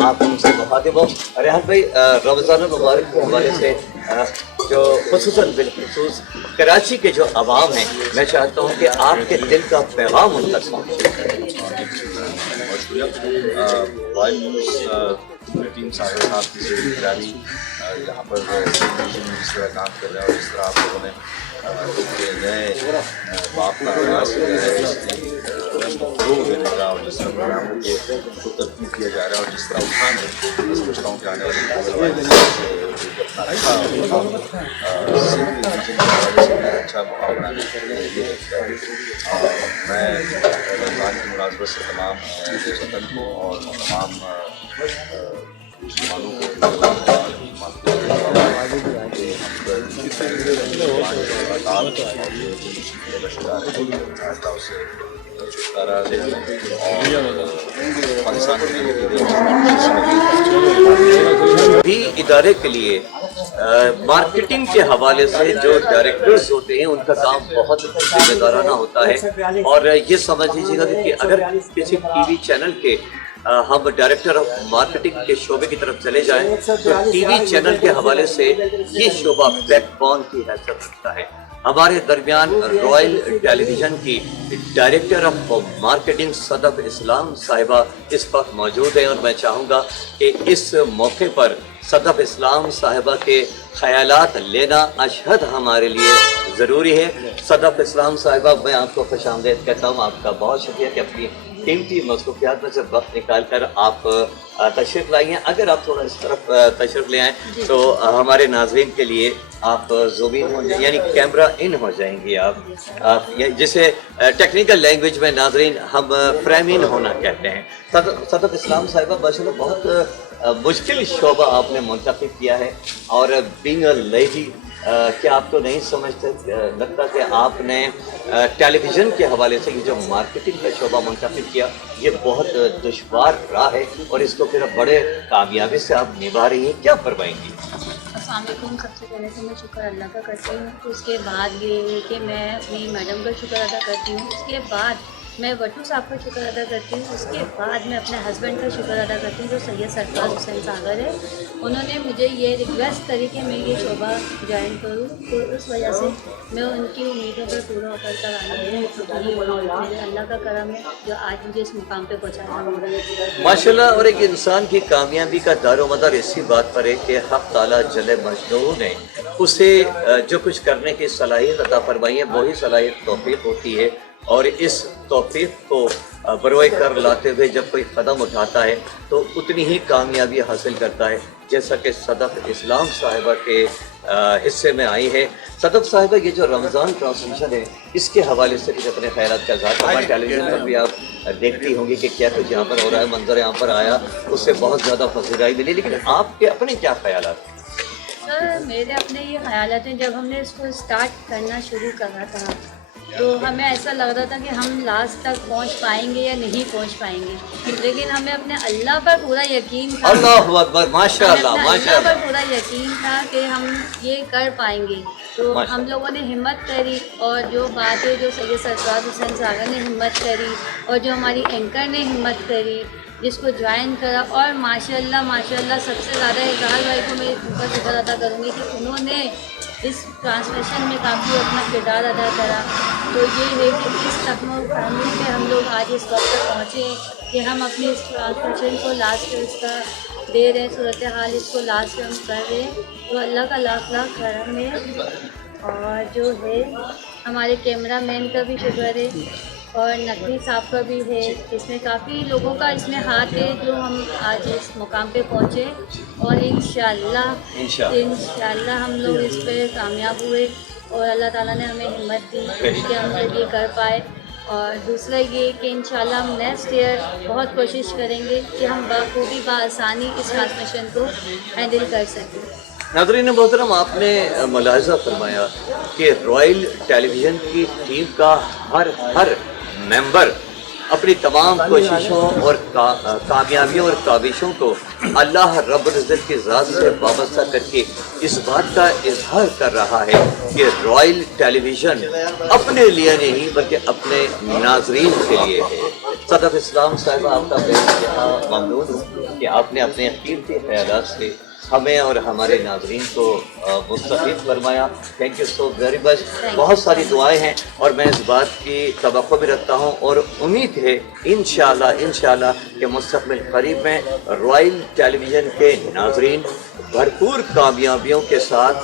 आप उनसे मुखातिब हो। रेहान भाई, रमज़ान मुबारक के हवाले से जो ख़ुसूसन बिलख़ुसूस कराची के जो अवाम हैं, मैं चाहता हूँ कि आपके दिल का पैगाम उन तक पहुँचे। टीम साहब की ज़िम्मेदारी यहाँ पर जिस तरह काम कर रहे हैं, और जिस तरह आप लोगों ने एक नए बाप का प्रयास किया है, फरोग़ देने का, और जिस तरह प्रोग्रामों को तरतीब किया जा रहा है और जिस तरह उठान है, मैं समझता हूँ कि आने वाले अच्छा मुहावरा मैं रमज़ान की मुनासबत से तमाम वतन को और तमाम मुसलमानों भी इदारे के लिए मार्केटिंग के हवाले से जो डायरेक्टर्स होते हैं उनका काम बहुत जिम्मेदाराना होता है। और ये समझ लीजिएगा कि अगर किसी टीवी चैनल के हम डायरेक्टर ऑफ मार्केटिंग के शोबे की तरफ चले जाएं तो टीवी चैनल के हवाले से ये शोबा बैकबोन की हैसियत रखता है। हमारे दरमियान रॉयल टेलीविज़न की डायरेक्टर ऑफ मार्केटिंग सदफ इस्लाम साहिबा इस वक्त मौजूद है, और मैं चाहूँगा कि इस मौके पर सदफ इस्लाम साहिबा के ख़यालात लेना अशहद हमारे लिए ज़रूरी है। सदफ इस्लाम साहिबा, मैं आपको खुशामदीद कहता हूँ। आपका बहुत शुक्रिया कि अपनी कीमती मसरूफियात में से वक्त निकाल कर आप तशरीफ़ लाई हैं। अगर आप थोड़ा इस तरफ तशरीफ़ ले आएँ तो हमारे नाज़रीन के लिए आप ज़ूम हो जाए, यानी कैमरा इन हो जाएंगी आप जिसे टेक्निकल लैंग्वेज में नाज़रीन हम फ्रेम इन होना कहते हैं। सदफ इस्लाम साहिबा, माशाल्लाह बहुत मुश्किल शोबा आपने मुंतखब किया है, और बीइंग अ लेडी کیا آپ کو نہیں سمجھتے لگتا کہ آپ نے ٹیلی ویژن کے حوالے سے یہ جو مارکیٹنگ کا شعبہ منتخب کیا یہ بہت دشوار رہا ہے اور اس کو پھر بڑے کامیابی سے آپ نبھا رہی ہیں، کیا فرمائیں گی؟ السلام علیکم. سب سے پہلے تو میں شکر اللہ کا کرتی ہوں. اس کے بعد یہ ہے کہ میں اپنی میڈم کا شکر ادا کرتی ہوں. اس کے بعد میں وٹو صاحب کا شکر ادا کرتی ہوں. اس کے بعد میں اپنے ہسبینڈ کا شکر ادا کرتی ہوں جو سید سرفراز حسین ساگر ہے. انہوں نے مجھے یہ ریکویسٹ کری کہ میں یہ شعبہ جوائن کروں، تو اس وجہ سے میں ان کی امیدوں پر پورا اتر کر آئی ہوں. مجھے اللہ کا کرم ہے جو آج مجھے اس مقام پہ پہنچایا. ماشاء اللہ. اور ایک انسان کی کامیابی کا دار و مدار اسی بات پر ہے کہ حق تعالیٰ جل مجدہ نے اسے جو کچھ کرنے کی صلاحیت عطا فرمائی ہے وہی صلاحیت توفیق ہوتی ہے، اور اس توفیق کو بروئے کر لاتے ہوئے جب کوئی قدم اٹھاتا ہے تو اتنی ہی کامیابی حاصل کرتا ہے، جیسا کہ صدف اسلام صاحبہ کے حصے میں آئی ہے. صدف صاحبہ یہ جو رمضان ٹرانسمیشن ہے اس کے حوالے سے کچھ اپنے خیالات کا اظہار کرنا. ٹیلی ویژن پر بھی آپ دیکھتی ہوں گی کہ کیا کچھ یہاں پر ہو رہا ہے، منظر یہاں پر آیا اس سے بہت زیادہ پذیرائی ملی، لیکن آپ کے اپنے کیا خیالات ہیں؟ سر میرے اپنے یہ خیالات ہیں، جب ہم نے اس کو اسٹارٹ کرنا شروع کرا تھا تو ہمیں ایسا لگ رہا تھا کہ ہم لاسٹ تک پہنچ پائیں گے یا نہیں پہنچ پائیں گے، لیکن ہمیں اپنے اللہ پر پورا یقین تھا. اللہ اکبر، ماشاء اللہ ماشاء اللہ پر اللہ. پورا یقین تھا کہ ہم یہ کر پائیں گے. تو ہم لوگوں نے ہمت کری، اور جو بات ہے جو سید سرفراز حسین ساگر نے ہمت کری اور جو ہماری اینکر نے ہمت کری جس کو جوائن کرا، اور ماشاء اللہ سب سے زیادہ اظہار بھائی کو میں ان کا شکر ادا کروں گی کہ انہوں نے اس ٹرانسمیشن میں کافی اپنا کردار ادا کرا. تو یہ ہے کہ اس تکم و فیملی میں ہم لوگ آج اس وقت تک پہنچے ہیں کہ ہم اپنی اس ٹرانسمیشن کو لاسٹ اس کا دے رہے ہیں، صورتحال اس کو لاسٹ ہم کر رہے ہیں. تو اللہ کا لاکھ لاکھ کرم ہے، اور جو ہے ہمارے کیمرہ مین کا بھی شکر ہے، اور نقوی صاحب کا بھی ہے. اس میں کافی لوگوں کا اس میں ہاتھ ہے جو ہم آج اس مقام پہ پہنچے، اور انشاءاللہ ہم لوگ اس پہ کامیاب ہوئے، اور اللہ تعالیٰ نے ہمیں ہمت دی کہ ہم لوگ یہ کر پائے. اور دوسرا یہ کہ انشاءاللہ ہم نیکسٹ ایئر بہت کوشش کریں گے کہ ہم بخوبی بآسانی اس ٹرانسمیشن کو ہینڈل کر سکیں. ناظرین محترم، آپ نے ملاحظہ فرمایا کہ رائل ٹیلی ویژن کی ٹیم کا ہر ممبر اپنی تمام کوششوں اور کامیابیوں اور کاوشوں کو اللہ رب العزت کی ذات سے وابستہ کر کے اس بات کا اظہار کر رہا ہے کہ رائل ٹیلی ویژن اپنے لیے نہیں بلکہ اپنے ناظرین کے لیے ہے. صدف اسلام صاحبہ، آپ کا بہت ممنون ہوں کہ آپ نے اپنے قیمتی خیالات سے ہمیں اور ہمارے ناظرین کو مستفید فرمایا. تھینک یو سو ویری مچ. بہت ساری دعائیں ہیں اور میں اس بات کی توقع بھی رکھتا ہوں اور امید ہے انشاءاللہ کہ مستقبل قریب میں رائل ٹیلی ویژن کے ناظرین بھرپور کامیابیوں کے ساتھ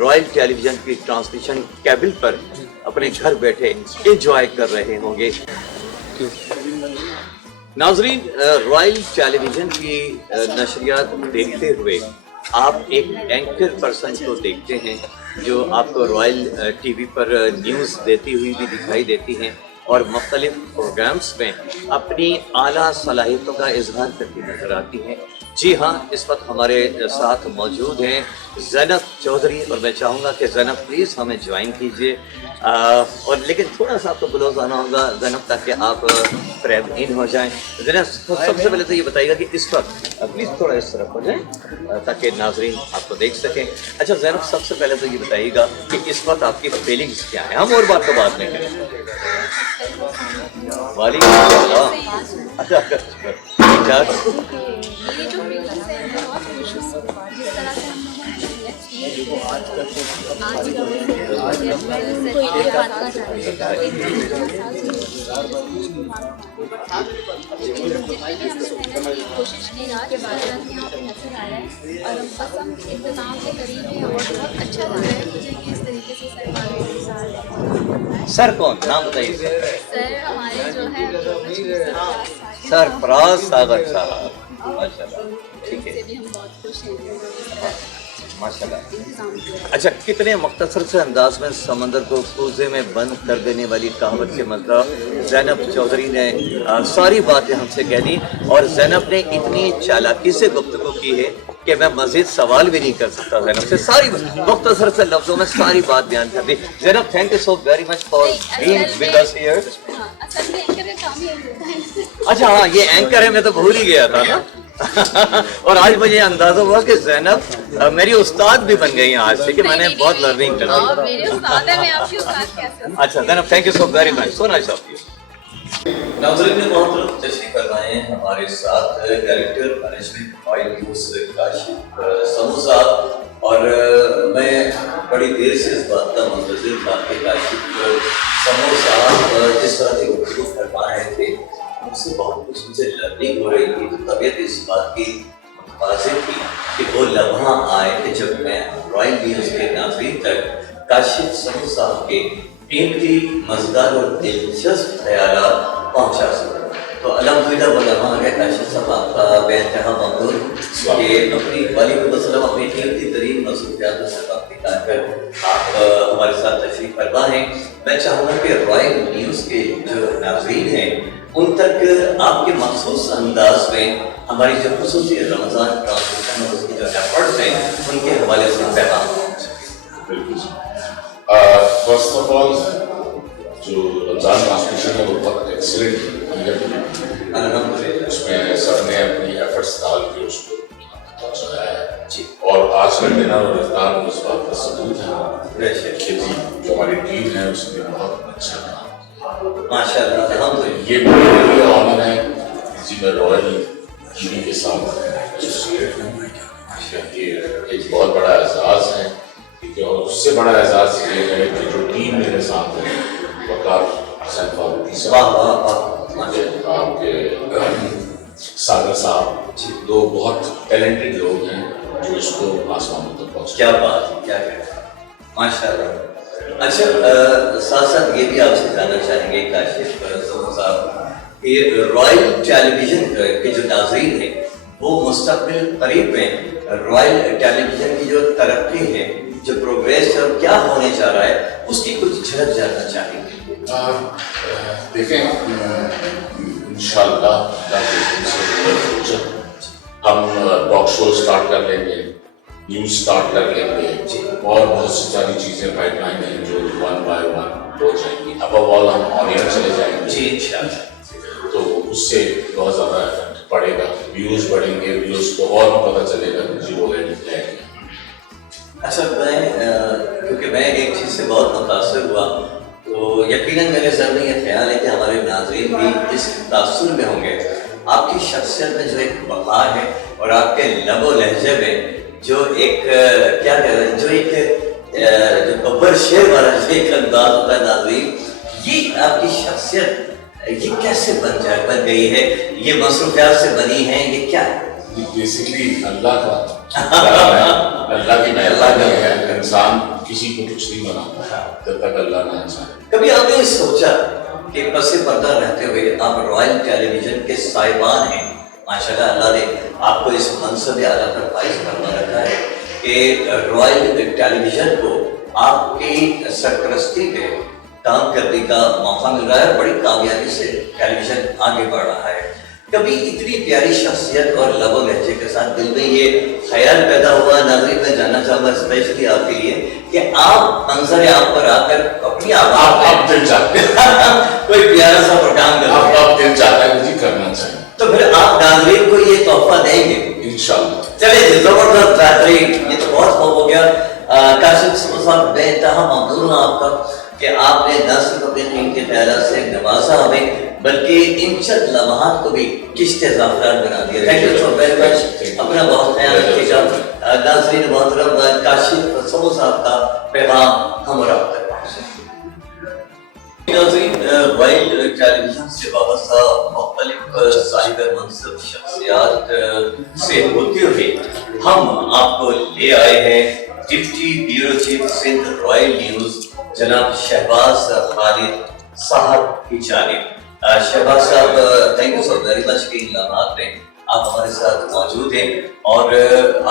رائل ٹیلی ویژن کی ٹرانسمیشن کیبل پر اپنے گھر بیٹھے انجوائے کر رہے ہوں گے. ناظرین، رائل ٹیلی ویژن کی نشریات دیکھتے ہوئے آپ ایک اینکر پرسن کو دیکھتے ہیں جو آپ کو رائل ٹی وی پر نیوز دیتی ہوئی بھی دکھائی دیتی ہیں اور مختلف پروگرامز میں اپنی اعلیٰ صلاحیتوں کا اظہار کرتی نظر آتی ہیں. جی ہاں، اس وقت ہمارے ساتھ موجود ہیں زینب چودھری، اور میں چاہوں گا کہ زینب پلیز ہمیں جوائن کیجیے، اور لیکن تھوڑا سا آپ کو کلوز آنا ہوگا زینب تاکہ آپ فریب ان ہو جائیں. زینب سب سے پہلے تو یہ بتائیے گا کہ اس وقت پلیز تھوڑا اس طرف ہو جائیں تاکہ ناظرین آپ کو دیکھ سکیں. اچھا زینب، سب سے پہلے تو یہ بتائیے گا کہ اس وقت آپ کی فیلنگس کیا ہیں، ہم اور بات تو بات نہیں کریں. وعلیکم السلام. اچھا ٹھیک ٹھاک. یہ جو فیلنگس ہے بہت خوشی سے جس طرح سے ہم لوگوں نے آج کوئی یہ بات کا کوشش کی رہا کہ بادشاہ کے یہاں پہ نظر آیا ہے اور بس ہم انتظام کے قریب ہیں اور بہت اچھا لگ رہا ہے مجھے کہ اس طریقے سے سرکار سر کون نام بتائیے. سر ہمارے جو ہے سرفراز ساگر صاحب، ماشاء اللہ. ٹھیک ہے، بھی ہم بہت خوش ہیں ماشاء اللہ. اچھا، کتنے مختصر سے انداز میں سمندر کو کوزے میں بند کر دینے والی کہاوت کے مطلب زینب چودھری نے ساری باتیں ہم سے کہہ دی، اور زینب نے اتنی چالاکی سے گفتگو کی ہے کہ میں مزید سوال بھی نہیں کر سکتا زینب سے. ساری مختصر سے لفظوں میں ساری بات بیان کر دی. Zainab thank you so very much for being with us here. اچھا ہاں یہ اینکر ہے, میں تو بھول ہی گیا تھا نا. اور آج مجھے اندازہ ہوا کہ زینب میری استاد بھی بن گئی ہیں آج سے, کہ میں نے بہت لرننگ کری. اچھا Zainab thank you so very much, so nice of you. ناظرین محترم تشریف فرمائے ہیں ہمارے ساتھ director management oil news Kashif سمو صاحب. اور میں بڑی دیر سے اس بات کا منتظر تھا کہ کاشف سمو صاحب جس طرح سے گفتگو فرما رہے تھے مجھ سے بہت کچھ مجھے لرننگ ہو رہی تھی. تو طبیعت اس بات کی متوازن تھی کہ وہ لمحہ آئے کہ جب میں رائل نیوز کے ناظرین تک کاشف سمو صاحب کے قیمتی مزیدار اور دلچسپ خیالات پہنچا سکوں. تو الحمدللہ وہ لمحہ ہے کاشف صاحب آپ کا بے انتہا ممنون کہ اپنی وعلیکم السلام اپنی قیمتی ترین مصروفیات سے وقت نکال کر آپ ہمارے ساتھ تشریف فرما ہیں. میں چاہوں گا کہ رائل نیوز کے جو ناظرین ہیں ان تک آپ کے مخصوص انداز میں ہماری جو خصوصی رمضان ٹرانسمیشن اور اس کی جو ایفرٹس ہیں ان کے حوالے سے پیغام پہنچے. بالکل. فرسٹ آف آل جو رمضان ٹرانسمیشن ہے وہ بہت ایکسلنٹ ہے. اس میں سب نے اپنی ایفرٹس ڈال کے اس کو پہنچایا ہے. اور آج کا ڈنر اور افطار اس بات کا ثبوت ہے کہ جو ہماری ٹیم ہے اس نے بہت اچھا کام. ماشاء اللہ. یہ میرے لیے آنر ہے جی میں رائل ٹی وی کے ساتھ ایسوسیٹ ہوں. یہ ایک بہت بڑا اعزاز ہے اور اس سے بڑا اعزاز یہ ہے کہ جو ٹیم میرے ساتھ ہے وقار حسین فاروقی صاحب, آپ کے ساگر صاحب, دو بہت ٹیلنٹڈ لوگ ہیں جو اس کو آسمانوں تک پہنچ. کیا بات ہے, کیا ماشاء اللہ. اچھا ساتھ ساتھ یہ بھی آپ سے جاننا چاہیں گے کاشف سمو صاحب کہ رائل ٹیلی ویژن کے جو ناظرین ہیں وہ مستقبل قریب میں رائل ٹیلی ویژن کی جو ترقی ہے, جو پروگریس ہے, کیا ہونے جا رہا ہے, اس کی کچھ جھلک جاننا چاہیں گے. دیکھیں انشاءاللہ ہم ٹاک شو اسٹارٹ کر لیں گے, نیوز اسٹارٹ کر لیں گے, اور بہت سی ساری چیزیں پائپ لائن ہیں جو ون بائی ون ہو جائیں گی. اب آل ہم آن ایئر چلے جائیں گے جی انشاءاللہ. تو اس سے بہت زیادہ افیکٹ پڑے گا, ویوز بڑھیں گے, ویوز کو اور پتہ چلے گا کہ وہ ہے. اچھا کیونکہ میں ایک چیز سے بہت متاثر ہوا تو یقیناً میرے ذہن میں یہ خیال ہے کہ ہمارے ناظرین بھی اس تاثر میں ہوں گے. آپ کی شخصیت میں جو ایک وقار ہے اور آپ کے لب و لہجے میں جو ایک کیا کہہ رہے ہیں, جو ایک جو ببر شیر والا جو ایک انداز ہوتا ہے ناظرین, یہ آپ کی شخصیت یہ کیسے بن گئی ہے, یہ مصروفیات سے بنی ہے, یہ کیا ہے؟ بیسکلی اللہ کا اللہ کی مہربانی ہے. انسان کسی کو کچھ نہیں بناتا جب تک اللہ نہ چاہے. کبھی آپ نے سوچا کہ پس پردہ رہتے ہوئے آپ رائل ٹیلی ویژن کے صاحبان ہیں, ماشاءاللہ اللہ نے آپ کو اس منصب اعلیٰ پر فائز فرما رکھا ہے کہ رائل ٹیلی ویژن کو آپ کی سرپرستی میں کام کرنے کا موقع مل رہا ہے, بڑی کامیابی سے ٹیلی ویژن آگے بڑھ رہا ہے. کبھی اتنی پیاری شخصیت اور لب و لہجے کے ساتھ دل میں یہ خیال پیدا ہوا, ناظرین میں جاننا چاہوں گا اسپیشلی آپ کے لیے, کہ آپ منظر عام پر آ کر اپنی آپ دل چاہتے ہیں کوئی پیارا سا پروگرام کریں, آپ دل چاہتا ہے کہ کرنا چاہیے, تو پھر آپ ناظرین کو یہ تحفہ دیں گے انشاءاللہ. چلے جی زبردست, بہترین, یہ تو بہت خوب ہو گیا. کاشف سمو صاحب بے انتہا ممنون ہوں آپ کا کہ آپ نے نہ صرف اپنے قیمتی خیالات سے نوازا ہمیں بلکہ ان چند لمحات کو بھی کشت زعفران بنا دیا. تھینک یو سو ویری مچ. اپنا بہت خیال رکھیے گا. ناظرین محترم, کاشف سمو صاحب کا پیغام ہم آپ تک پہنچے. ناظرین رائل ٹیلی ویژن سے وابستہ مختلف صاحب منصب شخصیات سے ہوتے ہوئے ہم آپ کو لے آئے ہیں deputy bureau chief Sindh Royal news جناب شہباز خالد صاحب کی جانب. شہباز صاحب تھینک یو سو ویری مچ کہ ان لمحات میں آپ ہمارے ساتھ موجود ہیں, اور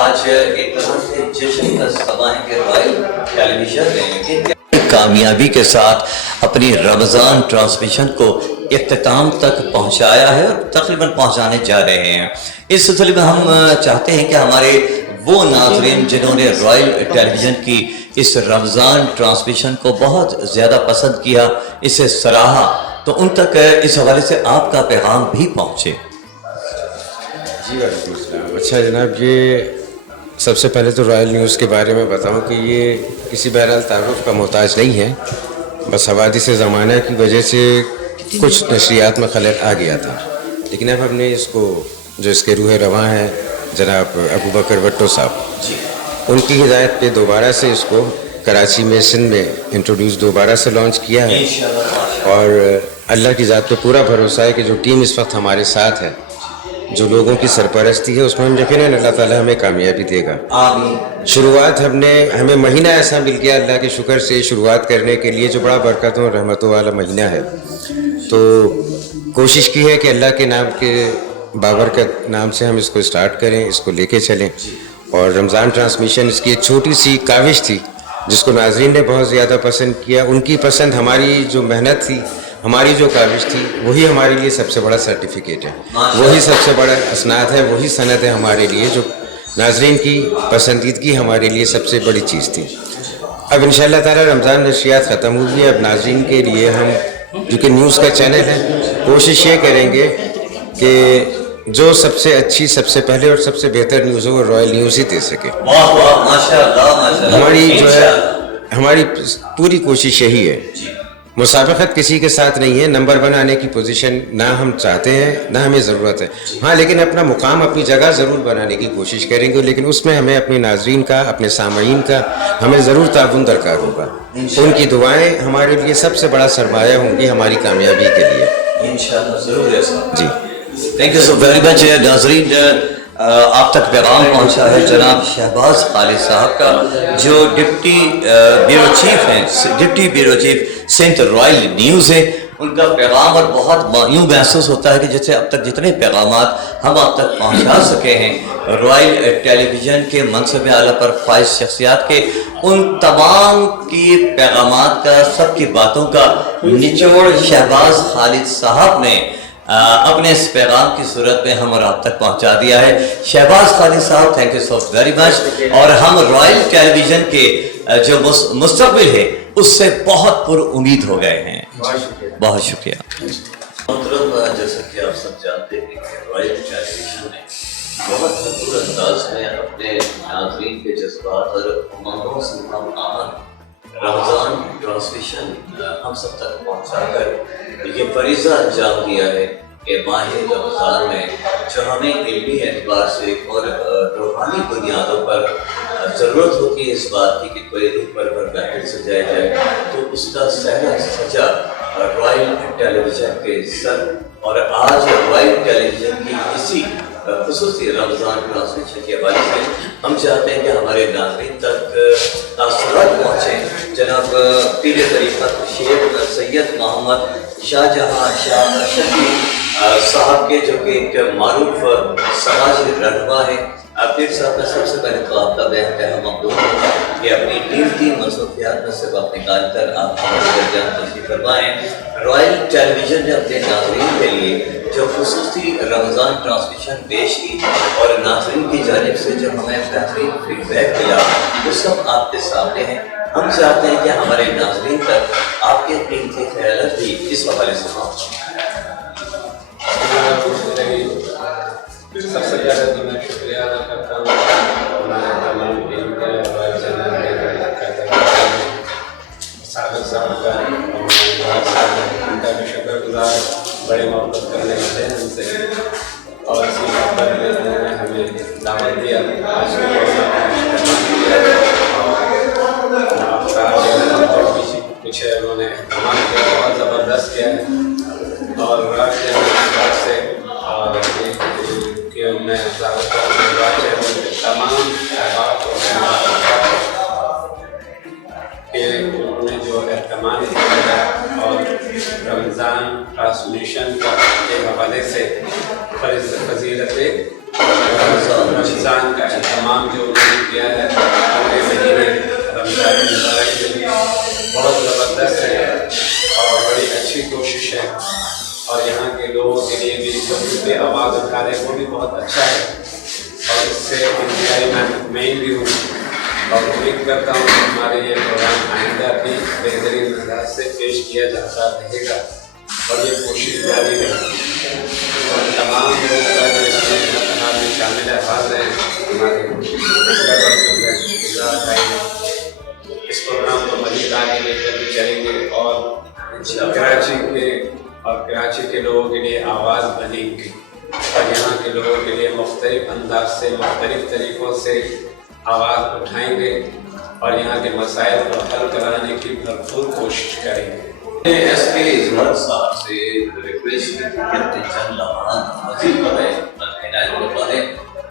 آج ایک طرح سے جشن کا سما ہے کہ رائل ٹیلی ویژن نے کامیابی کے ساتھ اپنی رمضان ٹرانسمیشن کو اختتام تک پہنچایا ہے اور تقریباً پہنچانے جا رہے ہیں. اس سلسلے میں ہم چاہتے ہیں کہ ہمارے وہ ناظرین جنہوں نے رائل ٹیلی ویژن کی اس رمضان ٹرانسمیشن کو بہت زیادہ پسند کیا, اسے سراہا, تو ان تک اس حوالے سے آپ کا پیغام بھی پہنچے. جی وعلیکم السلام. اچھا جناب, یہ سب سے پہلے تو رائل نیوز کے بارے میں بتاؤں کہ یہ کسی بہرحال تعارف کا محتاج نہیں ہے, بس حوادث زمانہ کی وجہ سے کچھ نشریات میں خلل آ گیا تھا, لیکن اب ہم نے اس کو, جو اس کے روح رواں ہیں جناب ابو بکر بٹو صاحب, ان کی ہدایت پہ دوبارہ سے اس کو کراچی میں, سندھ میں انٹروڈیوس دوبارہ سے لانچ کیا ہے. اور اللہ کی ذات پہ پورا بھروسہ ہے کہ جو ٹیم اس وقت ہمارے ساتھ ہے, جو لوگوں کی سرپرستی ہے, اس میں ہم یقیناً اللہ تعالیٰ ہمیں کامیابی دے گا. شروعات ہمیں مہینہ ایسا مل گیا اللہ کے شکر سے شروعات کرنے کے لیے, جو بڑا برکتوں اور رحمتوں والا مہینہ ہے. تو کوشش کی ہے کہ اللہ کے نام کے بابرکت نام سے ہم اس کو اسٹارٹ کریں, اس کو لے کے چلیں. اور رمضان ٹرانسمیشن اس کی ایک چھوٹی سی کاوش تھی جس کو ناظرین نے بہت زیادہ پسند کیا. ان کی پسند, ہماری جو محنت تھی, ہماری جو کاوش تھی, وہی ہمارے لیے سب سے بڑا سرٹیفکیٹ ہے, وہی سب سے بڑا اسناد ہے, وہی سند ہے ہمارے لیے, جو ناظرین کی پسندیدگی ہمارے لیے سب سے بڑی چیز تھی. اب انشاءاللہ تعالی رمضان نشریات ختم ہوئی ہے. اب ناظرین کے لیے ہم, جو کہ نیوز کا چینل ہے, کوشش یہ کریں گے کہ جو سب سے اچھی, سب سے پہلے اور سب سے بہتر نیوز ہو وہ رائل نیوز ہی دے سکے. ہماری جو ہے, ہماری پوری کوشش یہی ہے. مسابقت کسی کے ساتھ نہیں ہے, نمبر 1 آنے کی پوزیشن نہ ہم چاہتے ہیں نہ ہمیں ضرورت ہے. ہاں, لیکن اپنا مقام, اپنی جگہ ضرور بنانے کی کوشش کریں گے, لیکن اس میں ہمیں اپنے ناظرین کا, اپنے سامعین کا ہمیں ضرور تعاون درکار ہوگا. ان کی دعائیں ہمارے لیے سب سے بڑا سرمایہ ہوں گی ہماری کامیابی کے لیے. انشاءاللہ ضرور ہے صاحب. جی, thank you so very much. ناظرین, آپ تک پیغام پہنچا ہے جناب شہباز خالد صاحب کا, جو ڈپٹی بیورو چیف ہیں, deputy bureau chief Sindh Royal news ہے. ان کا پیغام اور بہت یوں محسوس ہوتا ہے کہ جیسے اب تک جتنے پیغامات ہم آپ تک پہنچا سکے ہیں رائل ٹیلی ویژن کے منصب اعلیٰ پر فائز شخصیات کے, ان تمام کی پیغامات کا, سب کی باتوں کا نچوڑ شہباز خالد صاحب نے اپنے اس پیغام کی صورت میں ہم اور آپ تک پہنچا دیا ہے. شہباز خالد صاحب, تھینک یو سو ویری مچ. اور ہم رائل ٹیلی ویژن کے جو مستقبل ہے اس سے بہت پر امید ہو گئے ہیں. بہت شکریہ. محترم, جیسا کہ آپ سب جانتے ہیں کہ رائل ٹیلی ویژن نے بہت بھرپور انداز میں اپنے ناظرین کے جذبات اور امنگوں سے ہم آہنگ رمضان ٹرانسمیشن ہم سب تک پہنچا کر یہ فریضہ انجام دیا ہے کہ ماہ رمضان میں جو ہمیں علمی اعتبار سے اور روحانی بنیادوں پر ضرورت ہوتی ہے اس بات کی کہ کوئی روح پرور محفل سجایا جائے, تو اس کا صحرا سجا رائل ٹیلی ویژن کے سر. اور آج رائل ٹیلی ویژن کی اسی خصوصی رمضان ٹرانسمیشن کے حوالے سے ہم چاہتے ہیں کہ ہمارے ناظرین تک تاثرات پہنچیں. جناب پیر طریقت شیخ سید محمد شاہ جہاں شاہ شفیع صاحب کے, جو کہ ایک معروف سماجی رہنما ہے. پیر صاحب کا سب سے پہلے تو آپ کا بے انتہا ممنون ہوں کہ اپنی قیمتی مصروفیات میں سے وقت نکال کر آپ ہمارے درمیان تشریف فرمائیں. رائل ٹیلی ویژن نے اپنے ناظرین کے لیے جو خصوصی رمضان ٹرانسمیشن پیش کی اور ناظرین کی جانب سے جو ہمیں بہترین فیڈ بیک ملا, وہ سب آپ کے سامنے ہیں. ہم چاہتے ہیں کہ ہمارے ناظرین تک آپ کے قیمتی خیالات بھی اس حوالے سے پہنچیں. سب سے پہلے تو میں شکریہ ادا کرتا ہوں ہمارے تمام ٹیم کے اور چینل کے سابق صاحب کا, ان کا بھی شکر گزار, بڑے محبت کرنے والے ہیں ہم سے, اور اسی محبت میں انہوں نے ہمیں دعوت دیا. آج پیچھے انہوں نے اہتمام کیا, بہت زبردست کیا ہے. اور رات کے سے اور کہ میں تمام احباب کہ انہوں نے جو اہتمام کیا اور رمضان ٹرانسمیشن کے حوالے سے فضیلت رمضان کا اہتمام جو انہوں نے کیا ہے پورے مہینے رمضان المبارک کے لیے بہت زبردست ہے اور بڑی اچھی کوشش ہے. اور یہاں کے لوگوں کے لیے بھی جو بھی آواز اٹھا رہے وہ بھی بہت اچھا ہے. اور और इससे इंतजारी मैं मुतमईन भी हूँ और उम्मीद करता हूँ कि हमारे ये प्रोग्राम आइंदा भी बेहतरीन अंदाज से पेश किया जाता रहेगा और ये कोशिश जारी रहेगी। और तमाम लोग का जो इसमें में शामिल हाल हैं हमारे इस प्रोग्राम को मज़ीद आगे लेकर भी चलेंगे और कराची के लोगों के लिए आवाज़ बनेंगे और यहाँ के लोगों के लिए मुख्तलिफ अंदाज से मुख्तलिफ तरीक़ों से आवाज़ उठाएंगे और यहाँ के मसाइल को हल कराने की भरपूर कोशिश करेंगे। एस के इजहार साहब से रिक्वेस्ट की कि अपने चंद लम्हात मज़ीद बताएं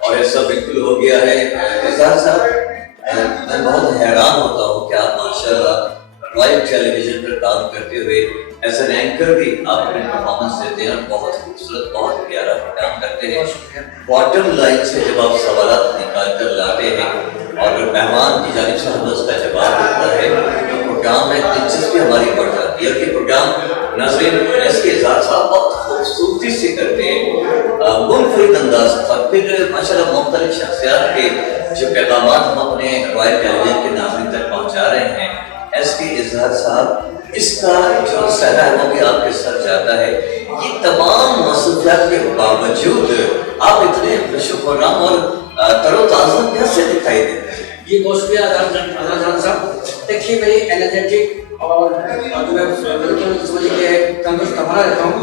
और ये सब बिल्कुल हो गया है। इजहार साहब, मैं बहुत हैरान होता हूँ कि आप माशाल्लाह रॉयल टेलीविजन पर काम करते हुए एज एन एंकर भी आप अपनी परफॉर्मेंस देते हैं और बहुत खूबसूरत बहुत प्यारा काम करते हैं। बॉटम लाइन से जब आप सवाल निकाल कर लाते हैं और मेहमान की जानिब से हमें उसका जवाब होता है तो प्रोग्राम में दिलचस्पी हमारी बढ़ जाती है। कि प्रोग्राम नाज़रीन एस के इजहार साहब बहुत खूबसूरती से करते हैं, मुनफरिद अंदाज और फिर माशाल्लाह मुख्तलिफ शख्सियात के जो पैगामात हम अपने रॉयल टेलीविजन के नाज़रीन तक पहुँचा रहे हैं। एस के इजहार साहब, इसका जो सहरा है वो भी आपके सर जाता है। ये तमाम मसरूफियात के बावजूद आप इतने खुशखुराम और तरोताज़ा कैसे दिखाई देते हैं? ये बहुत शुक्रिया अज़ान साहब। देखिए, मेरी एनर्जेटिक और जो मैं बिल्कुल समझ के तंदुरुस्त बना रहता हूँ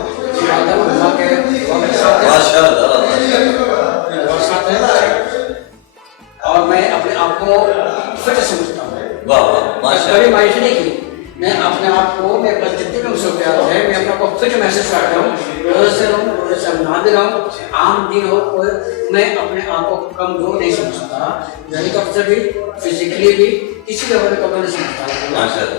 और मैं अपने आप को फिट समझता हूँ। कभी मायूसी नहीं की, मैं अपने आप को मैं बस जितने भी मुश्किल है मैं अपने आप को फिट महसूस करता हूँ। रोज़ से रहूँ, रोज़ से ना भी रहूँ, आम दिन हो, मैं अपने आप को कमजोर नहीं समझता। यानी तौर से भी फिजिकली भी किसी लेवल में कमजोर नहीं समझता।